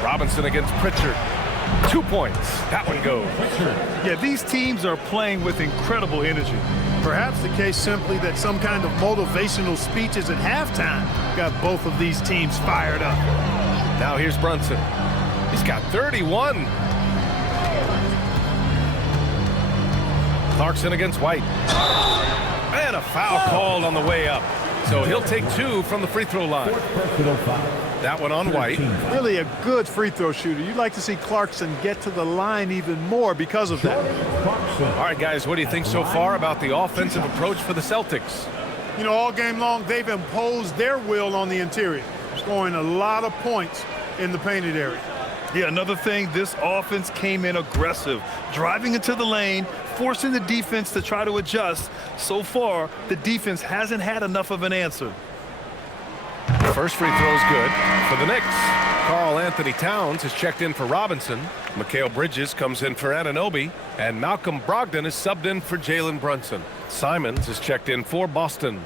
Robinson against Pritchard. 2 points. That one goes. Yeah, these teams are playing with incredible energy. Perhaps the case simply that some kind of motivational speeches at halftime got both of these teams fired up. Now here's Brunson. He's got 31. Clarkson against White. And a foul called on the way up. So he'll take 2 from the free throw line. That one on White. Really a good free throw shooter. You'd like to see Clarkson get to the line even more because of that. All right, guys, what do you think so far about the offensive approach for the Celtics? You know, all game long, they've imposed their will on the interior, scoring a lot of points in the painted area. Yeah, another thing, this offense came in aggressive, driving into the lane, forcing the defense to try to adjust. So far, the defense hasn't had enough of an answer. First free throw is good for the Knicks. Karl Anthony Towns has checked in for Robinson. Mikal Bridges comes in for Anunoby. And Malcolm Brogdon is subbed in for Jalen Brunson. Simons is checked in for Boston.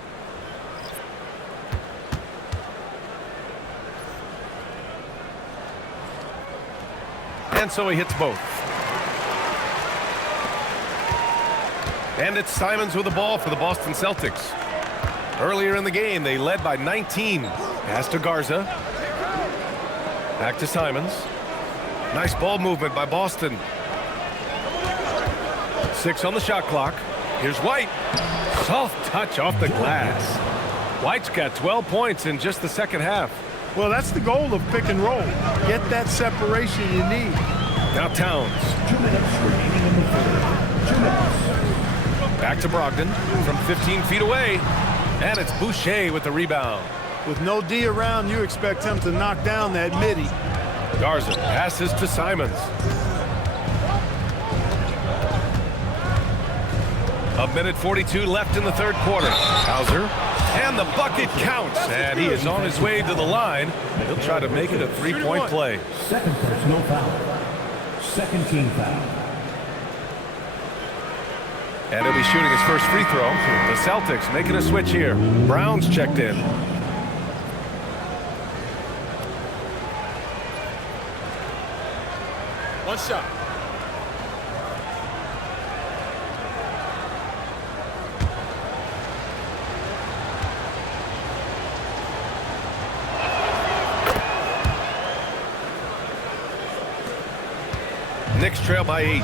And so he hits both. And it's Simons with the ball for the Boston Celtics. Earlier in the game, they led by 19. Pass to Garza. Back to Simons. Nice ball movement by Boston. 6 on the shot clock. Here's White. Soft touch off the glass. White's got 12 points in just the second half. Well, that's the goal of pick and roll. Get that separation you need. Now Towns. 2 minutes remaining in the third. 2 minutes. Back to Brogdon from 15 feet away. And it's Boucher with the rebound. With no D around, you expect him to knock down that midi. Garza passes to Simons. A minute 42 left in the third quarter. Hauser. And the bucket counts. And he is on his way to the line. He'll try to make it a three-point play. Second personal foul. Second team foul. And he'll be shooting his first free throw. The Celtics making a switch here. Brown's checked in. One shot. Knicks trail by 8.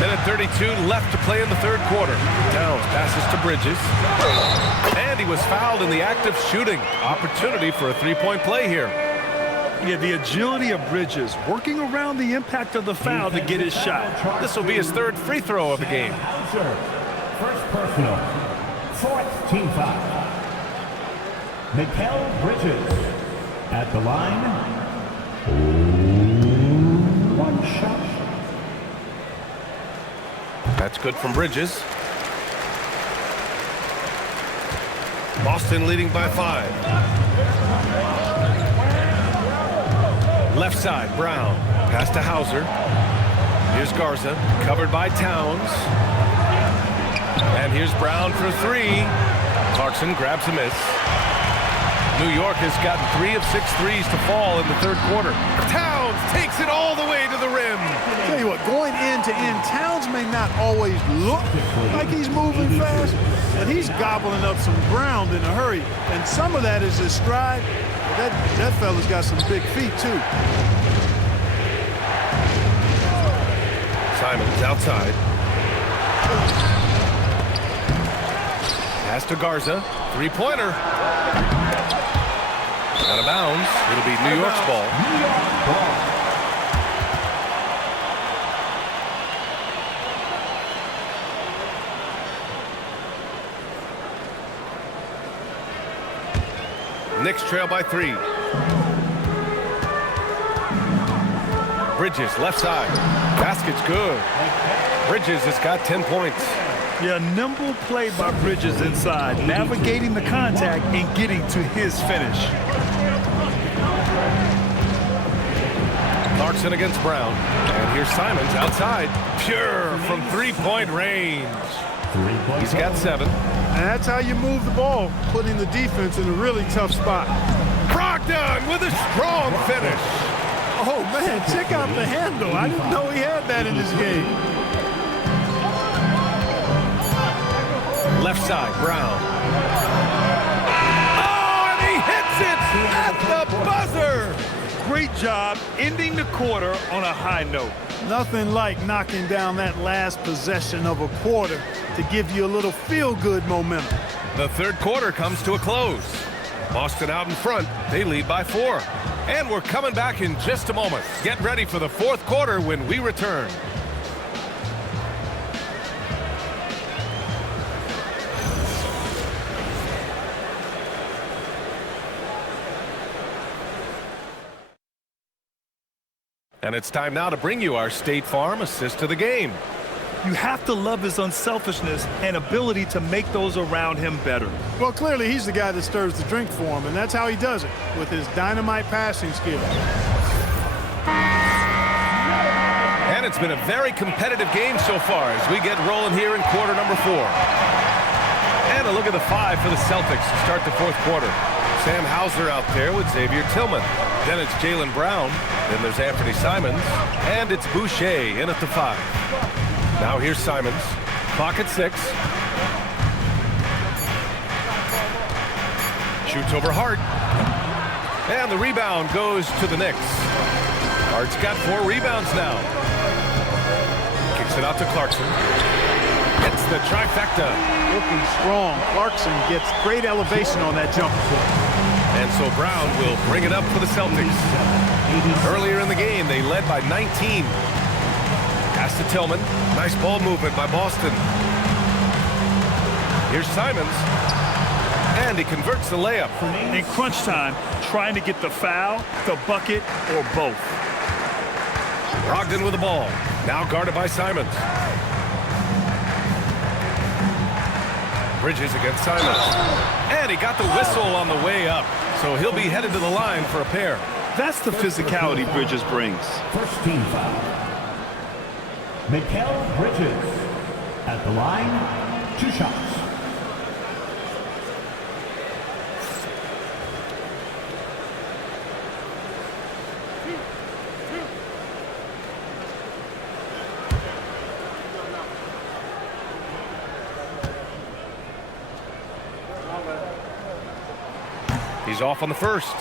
Minute 32 left to play in the third quarter. Towns passes to Bridges. And he was fouled in the act of shooting. Opportunity for a three-point play here. Yeah, the agility of Bridges, working around the impact of the foul to get his shot. This will be his third free throw of the game. First personal. Fourth team foul. Mikal Bridges at the line. One shot. That's good from Bridges. Boston leading by 5. Left side, Brown. Pass to Hauser. Here's Garza, covered by Towns. And here's Brown for 3. Clarkson grabs a miss. New York has gotten 3 of 6 threes to fall in the third quarter. Towns takes it all the way to the rim. Tell you what, going end to end, Towns may not always look like he's moving fast, but he's gobbling up some ground in a hurry. And some of that is his stride. That fella's got some big feet, too. Simons outside. Pass to Garza. Three-pointer. Out of bounds. It'll be New York's ball. New York ball. Knicks trail by 3. Bridges, left side. Basket's good. Bridges has got 10 points. Yeah, nimble play by Bridges inside, navigating the contact and getting to his finish. Clarkson against Brown. And here's Simons outside. Pure from three-point range. He's got 7. And that's how you move the ball, putting the defense in a really tough spot. Brogdon with a strong finish. Oh, man, check out the handle. I didn't know he had that in this game. Left side, Brown. Oh, and he hits it at the buzzer. Great job ending the quarter on a high note. Nothing like knocking down that last possession of a quarter to give you a little feel-good momentum. The third quarter comes to a close. Boston out in front. They lead by 4. And we're coming back in just a moment. Get ready for the fourth quarter when we return. And it's time now to bring you our State Farm assist to the game. You have to love his unselfishness and ability to make those around him better. Well, clearly he's the guy that stirs the drink for him, and that's how he does it, with his dynamite passing skills. And it's been a very competitive game so far as we get rolling here in quarter number 4. And a look at the 5 for the Celtics to start the fourth quarter. Sam Hauser out there with Xavier Tillman. Then it's Jaylen Brown. Then there's Anthony Simons. And it's Boucher in at the 5. Now here's Simons. Clock at 6. Shoots over Hart. And the rebound goes to the Knicks. Hart's got 4 rebounds now. Kicks it out to Clarkson. Hits the trifecta. Looking strong. Clarkson gets great elevation on that jumper. And so Brown will bring it up for the Celtics. Earlier in the game, they led by 19. Pass to Tillman. Nice ball movement by Boston. Here's Simons. And he converts the layup. In crunch time, trying to get the foul, the bucket, or both. Brogdon with the ball. Now guarded by Simons. Bridges against Simons. And he got the whistle on the way up. So he'll be headed to the line for a pair. That's the physicality Bridges brings. First team foul. Mikal Bridges. At the line, 2 shots. He's off on the first.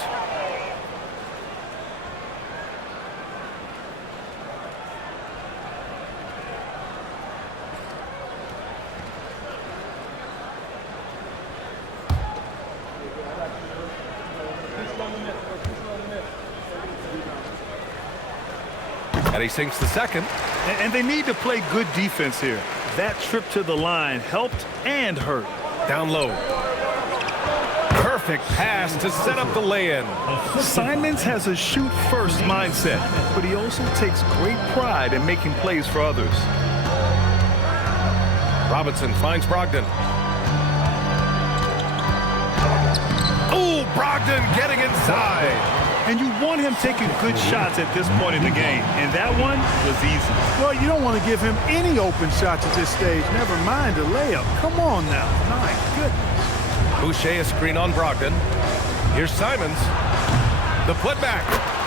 And he sinks the second. And they need to play good defense here. That trip to the line helped and hurt. Down low. Perfect pass to set up the lay-in. Simons has a shoot-first mindset, but he also takes great pride in making plays for others. Robinson finds Brogdon. Oh, Brogdon getting inside. And you want him taking good shots at this point in the game, and that one was easy. Well, you don't want to give him any open shots at this stage. Never mind a layup. Come on now. My goodness. Boucher a screen on Brogdon. Here's Simons. The putback.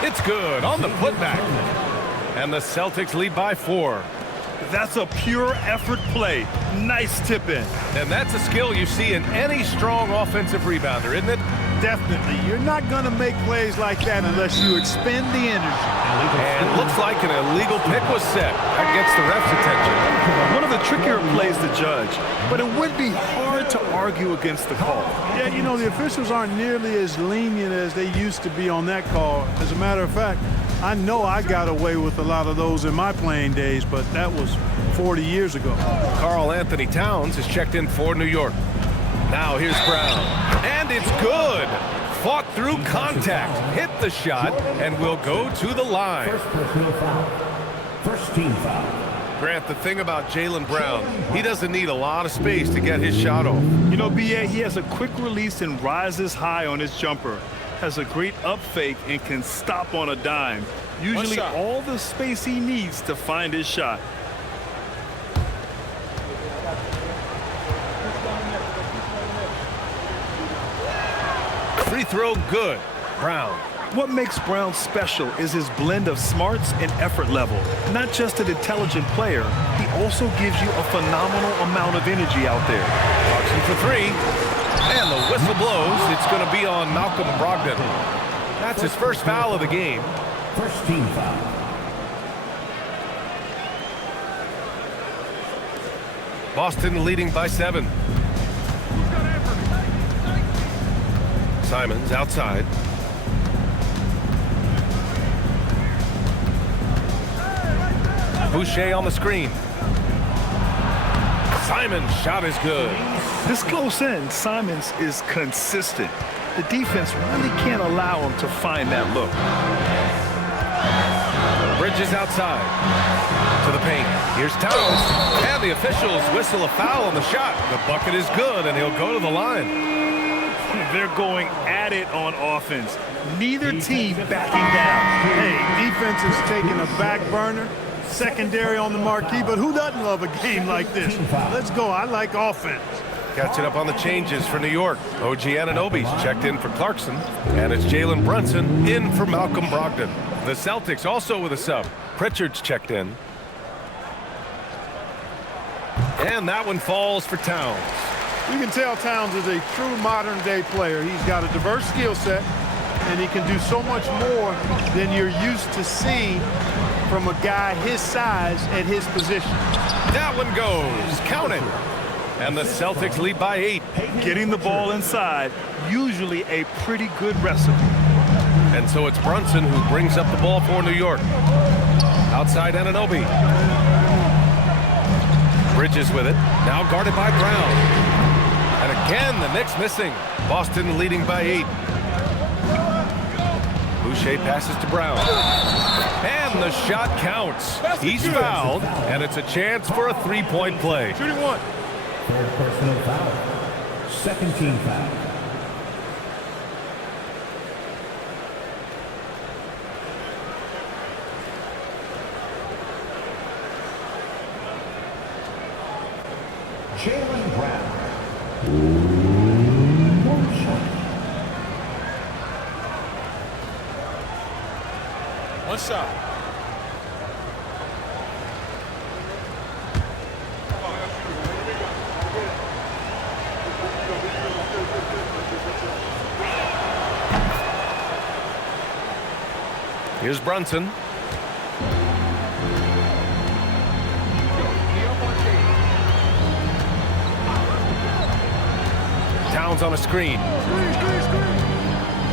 It's good on the putback. And the Celtics lead by 4. That's a pure effort play. Nice tip in. And that's a skill you see in any strong offensive rebounder, isn't it? Definitely. You're not going to make plays like that unless you expend the energy. And looks like an illegal pick was set. That gets the ref's attention. One of the trickier plays to judge, but it would be hard to argue against the call. Yeah, you know, the officials aren't nearly as lenient as they used to be on that call. As a matter of fact, I know I got away with a lot of those in my playing days, but that was 40 years ago. Karl Anthony Towns is checked in for New York. Now here's Brown. And it's good. Fought through contact. Hit the shot and will go to the line. First personal foul. First team foul. Grant, the thing about Jaylen Brown, he doesn't need a lot of space to get his shot off. You know, B.A., he has a quick release and rises high on his jumper. Has a great up fake and can stop on a dime. Usually all the space he needs to find his shot. Free throw good. Brown. What makes Brown special is his blend of smarts and effort level. Not just an intelligent player, he also gives you a phenomenal amount of energy out there. Clarkson for 3. And the whistle blows. It's going to be on Malcolm Brogdon. That's his first foul of the game. First team foul. Boston leading by 7. Simons outside. Boucher on the screen. Simons' shot is good. This close in, Simons is consistent. The defense really can't allow him to find that look. Bridges outside to the paint. Here's Towns. And the officials whistle a foul on the shot. The bucket is good, and he'll go to the line. They're going at it on offense. Neither team backing down. Hey, defense is taking a back burner. Secondary on the marquee, but who doesn't love a game like this? Let's go. I like offense. Catching up on the changes for New York. OG Anunoby's checked in for Clarkson. And it's Jalen Brunson in for Malcolm Brogdon. The Celtics also with a sub. Pritchard's checked in. And that one falls for Towns. You can tell Towns is a true modern-day player. He's got a diverse skill set, and he can do so much more than you're used to seeing from a guy his size at his position. That one goes. Count it. And the Celtics lead by 8. Getting the ball inside, usually a pretty good recipe. And so it's Brunson who brings up the ball for New York. Outside Anunoby. Bridges with it. Now guarded by Brown. And again, the Knicks missing. Boston leading by 8. Boucher passes to Brown. And the shot counts. He's fouled, and it's a chance for a three-point play. Shooting one. Third personal foul. Second team foul. One shot. Here's Brunson. Towns on a screen.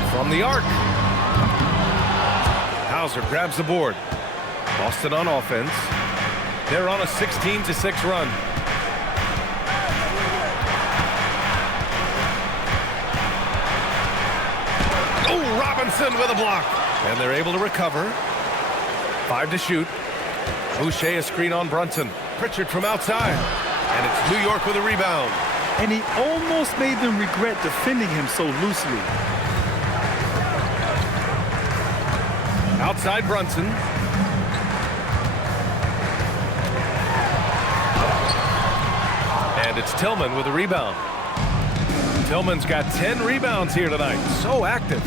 From the arc. Hauser grabs the board. Boston on offense. They're on a 16-6 run. Oh, Robinson with a block. And they're able to recover. 5 to shoot. Boucher a screen on Brunson. Pritchard from outside. And it's New York with a rebound. And he almost made them regret defending him so loosely. Outside Brunson. And it's Tillman with a rebound. Tillman's got 10 rebounds here tonight. So active.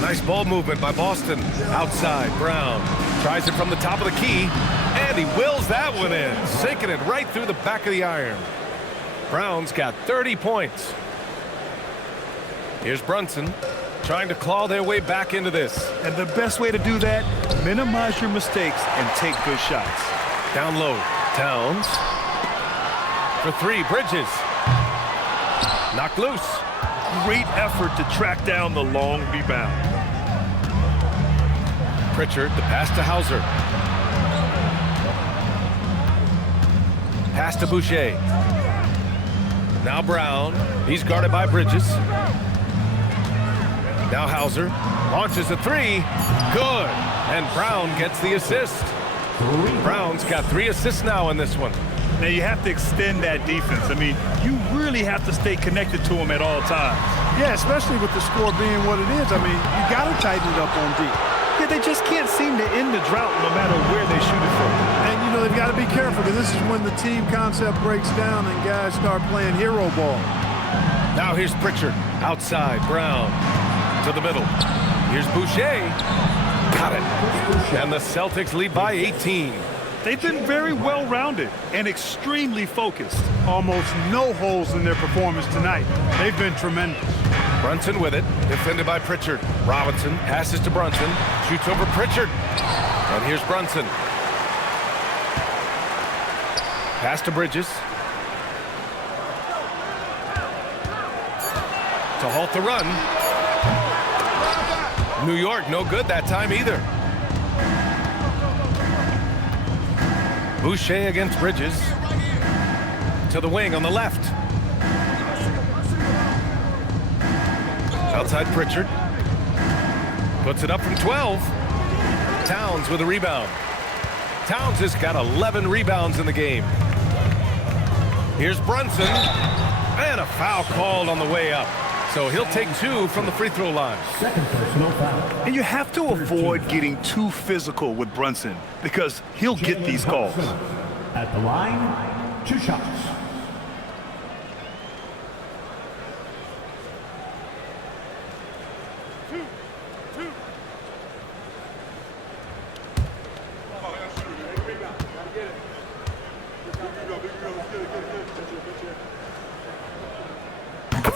Nice ball movement by Boston. Outside, Brown. Tries it from the top of the key. And he wills that one in. Sinking it right through the back of the iron. Brown's got 30 points. Here's Brunson. Trying to claw their way back into this. And the best way to do that, minimize your mistakes and take good shots. Down low, Towns. For 3, Bridges. Knocked loose. Great effort to track down the long rebound. Pritchard, the pass to Hauser. Pass to Boucher. Now Brown. He's guarded by Bridges. Now Hauser launches a 3. Good. And Brown gets the assist. Brown's got 3 assists now in this one. Now you have to extend that defense. I mean, you really have to stay connected to him at all times. Yeah, especially with the score being what it is. I mean, you got to tighten it up on D. Yeah, they just can't seem to end the drought no matter where they shoot it from. And, you know, they've got to be careful because this is when the team concept breaks down and guys start playing hero ball. Now here's Pritchard. Outside, Brown. To the middle. Here's Boucher. Got it. And the Celtics lead by 18. They've been very well-rounded and extremely focused. Almost no holes in their performance tonight. They've been tremendous. Brunson with it. Defended by Pritchard. Robinson passes to Brunson. Shoots over Pritchard. And here's Brunson. Pass to Bridges. To halt the run. New York no good that time either. Boucher against Bridges. To the wing on the left. Outside Pritchard. Puts it up from 12. Towns with a rebound. Towns has got 11 rebounds in the game. Here's Brunson. And a foul called on the way up. So he'll take 2 from the free throw line. Second personal foul. And you have to avoid getting too physical with Brunson because he'll get these calls. At the line, 2 shots.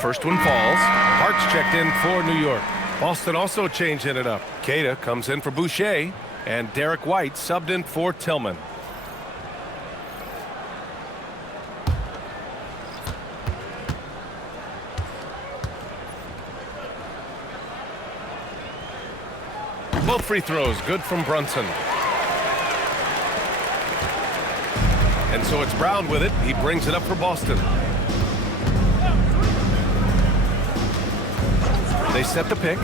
First one falls. Hart's checked in for New York. Boston also changing it up. Queta comes in for Boucher, and Derek White subbed in for Tillman. Both free throws good from Brunson. And so it's Brown with it. He brings it up for Boston. They set the pick.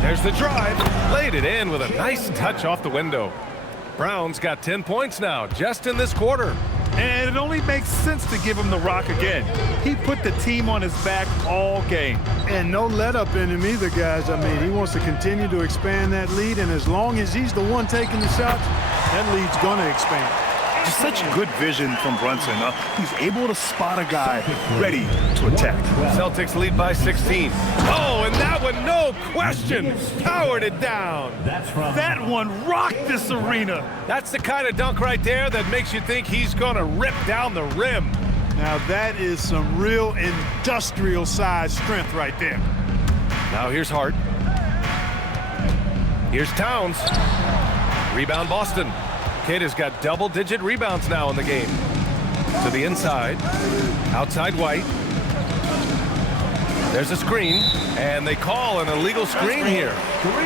There's the drive. Laid it in with a nice touch off the window. Brown's got 10 points now, just in this quarter. And it only makes sense to give him the rock again. He put the team on his back all game. And no let up in him either, guys. I mean, he wants to continue to expand that lead, and as long as he's the one taking the shots, that lead's going to expand. Just such good vision from Brunson. He's able to spot a guy ready to attack. Celtics lead by 16. Oh, and that one, no question, powered it down. That one rocked this arena. That's the kind of dunk right there that makes you think he's going to rip down the rim. Now that is some real industrial size strength right there. Now here's Hart. Here's Towns. Rebound Boston. Kid has got double-digit rebounds now in the game. To the inside. Outside White. There's a screen, and they call an illegal screen here.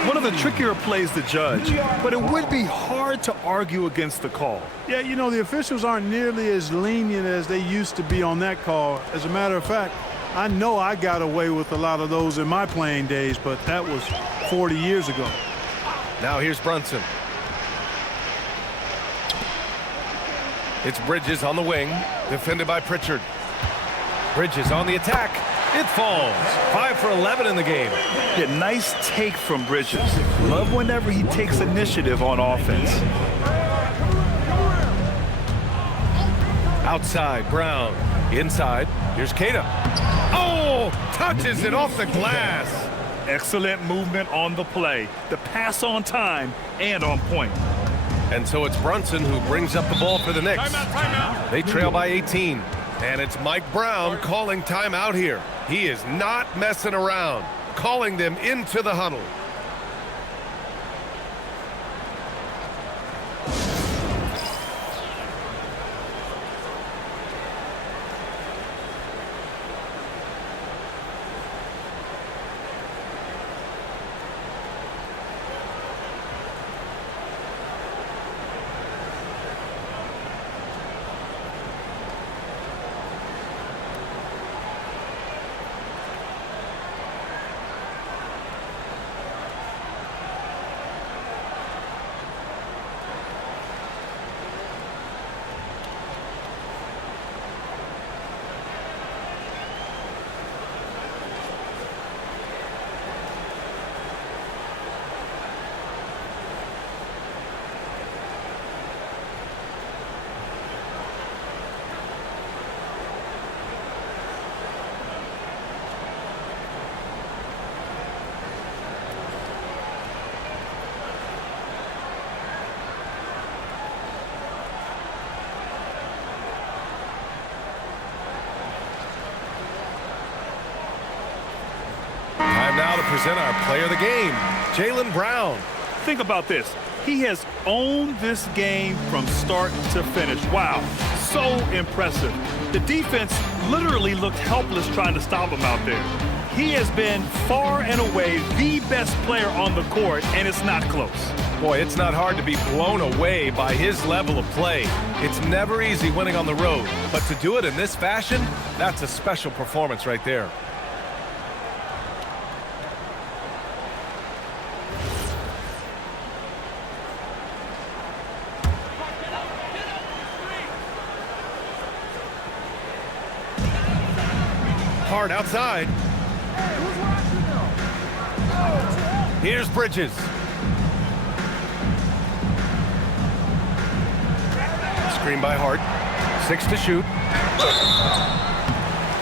One of the trickier plays to judge, but it would be hard to argue against the call. Yeah, you know, the officials aren't nearly as lenient as they used to be on that call. As a matter of fact, I know I got away with a lot of those in my playing days, but that was 40 years ago. Now here's Brunson. It's Bridges on the wing, defended by Pritchard. Bridges on the attack. It falls. 5 for 11 in the game. Yeah, nice take from Bridges. Love whenever he takes initiative on offense. Outside, Brown. Inside, here's Keita. Oh, touches it off the glass. Excellent movement on the play. The pass on time and on point. And so it's Brunson who brings up the ball for the Knicks. Timeout. They trail by 18. And it's Mike Brown calling timeout here. He is not messing around, calling them into the huddle. Now to present our player of the game, Jaylen Brown. Think about this. He has owned this game from start to finish. Wow, so impressive. The defense literally looked helpless trying to stop him out there. He has been far and away the best player on the court, and it's not close. Boy, it's not hard to be blown away by his level of play. It's never easy winning on the road, but to do it in this fashion, that's a special performance right there. Hard outside. Here's Bridges. Screen by Hart. 6 to shoot.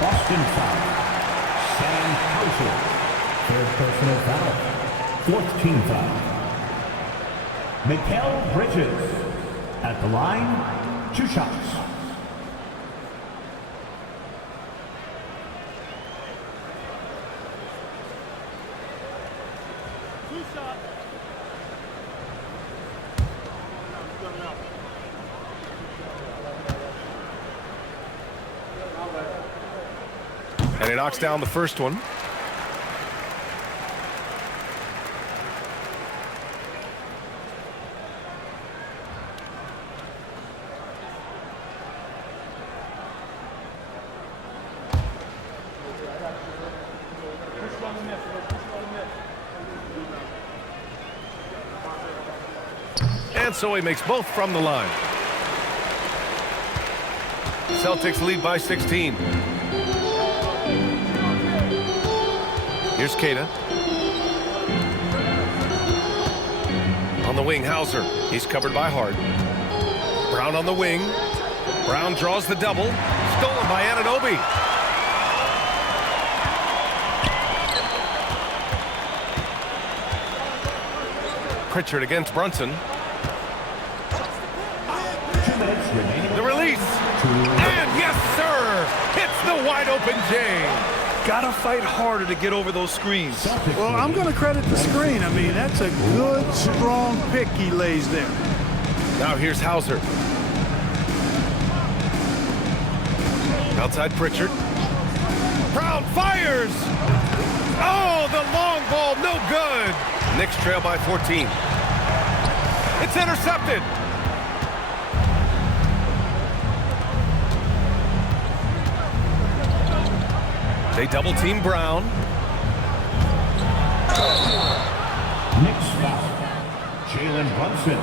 Boston foul. Sam Hauser. Third personal foul. Fourth team foul. Mikal Bridges. At the line, 2 shots. And he knocks down the first one. And so he makes both from the line. Celtics lead by 16. Here's Keita. On the wing, Hauser. He's covered by Hart. Brown on the wing. Brown draws the double. Stolen by Anunoby. Pritchard against Brunson. 2 minutes remaining. The release. And yes, sir! Hits the wide open James. Gotta fight harder to get over those screens. Well, I'm going to credit the screen. I mean, that's a good, strong pick he lays there. Now here's Hauser. Outside Pritchard. Brown fires! Oh, the long ball, no good! Knicks trail by 14. It's intercepted! They double team Brown. Knicks foul. Jalen Brunson.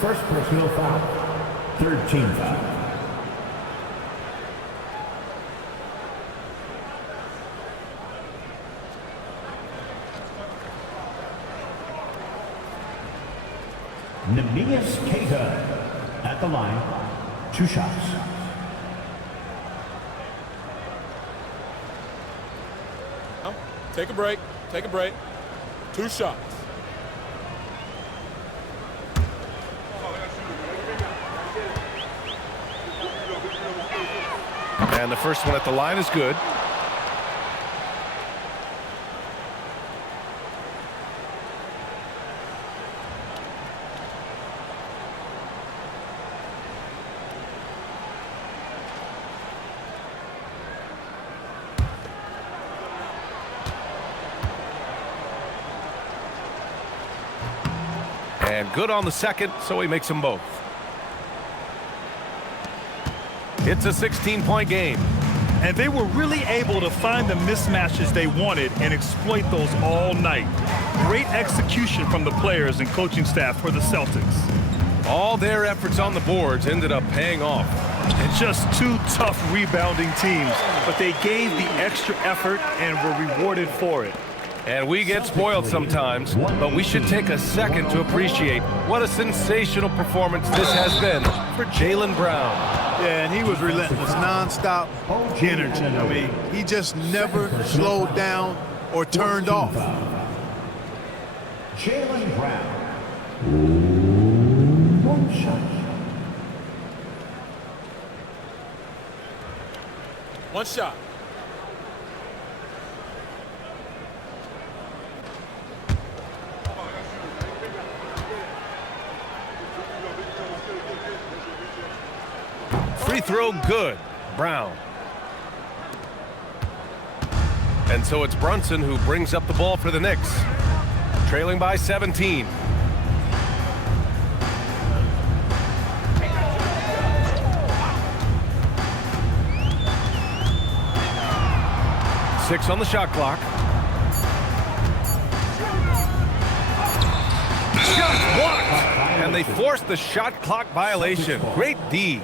First personal foul. Third team foul. Neemias Queta at the line. 2 shots. Take a break. Take a break. 2 shots. And the first one at the line is good. And good on the second, so he makes them both. It's a 16-point game. And they were really able to find the mismatches they wanted and exploit those all night. Great execution from the players and coaching staff for the Celtics. All their efforts on the boards ended up paying off. And just 2 tough rebounding teams, but they gave the extra effort and were rewarded for it. And we get spoiled sometimes, but we should take a second to appreciate what a sensational performance this has been for Jaylen Brown. Yeah, and he was relentless, nonstop energy. I mean, he just never slowed down or turned off. Jaylen Brown. 1 shot. 1 shot. Free throw good. Brown. And so it's Brunson who brings up the ball for the Knicks. Trailing by 17. Six on the shot clock. Shot blocked! And they forced the shot clock violation. Great D.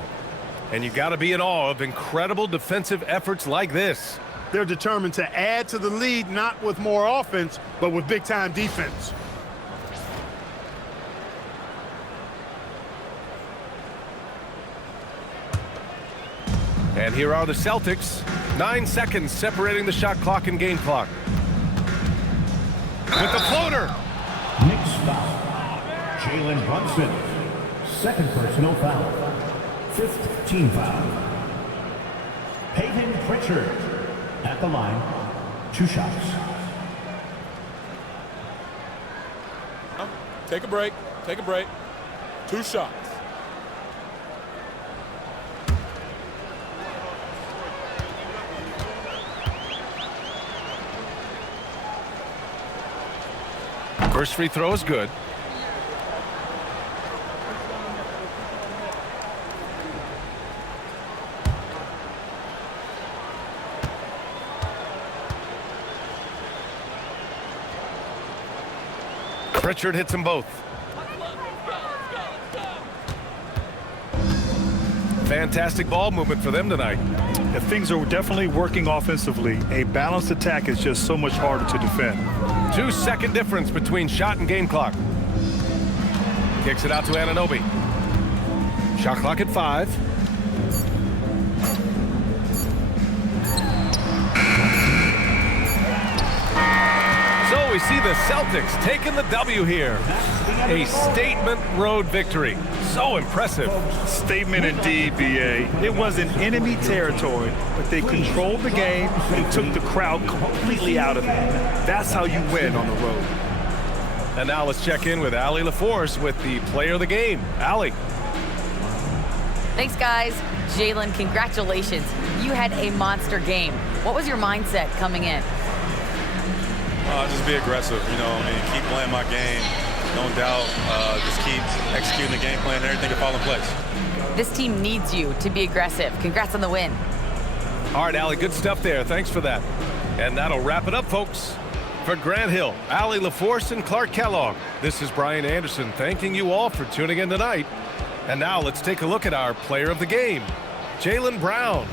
And you got to be in awe of incredible defensive efforts like this. They're determined to add to the lead, not with more offense, but with big-time defense. And here are the Celtics. 9 seconds separating the shot clock and game clock. With the floater. Knicks foul. Jalen Brunson. Second personal foul. 5th team foul. Peyton Pritchard at the line. 2 shots. Take a break. Take a break. 2 shots. First free throw is good. Pritchard hits them both. Fantastic ball movement for them tonight. If things are definitely working offensively, a balanced attack is just so much harder to defend. 2-second difference between shot and game clock. Kicks it out to Anunoby. Shot clock at 5. So we see the Celtics taking the W here. A statement road victory. So impressive. Statement indeed, B.A. It was in enemy territory, but they controlled the game and took the crowd completely out of it. That's how you win on the road. And now let's check in with Allie LaForce with the player of the game. Allie. Thanks, guys. Jalen, congratulations. You had a monster game. What was your mindset coming in? Just be aggressive, keep playing my game. No doubt, just keep executing the game plan and everything will fall in place. This team needs you to be aggressive. Congrats on the win. All right, Allie, good stuff there. Thanks for that. And that'll wrap it up, folks. For Grant Hill, Allie LaForce, and Clark Kellogg, this is Brian Anderson thanking you all for tuning in tonight. And now let's take a look at our player of the game, Jaylen Brown.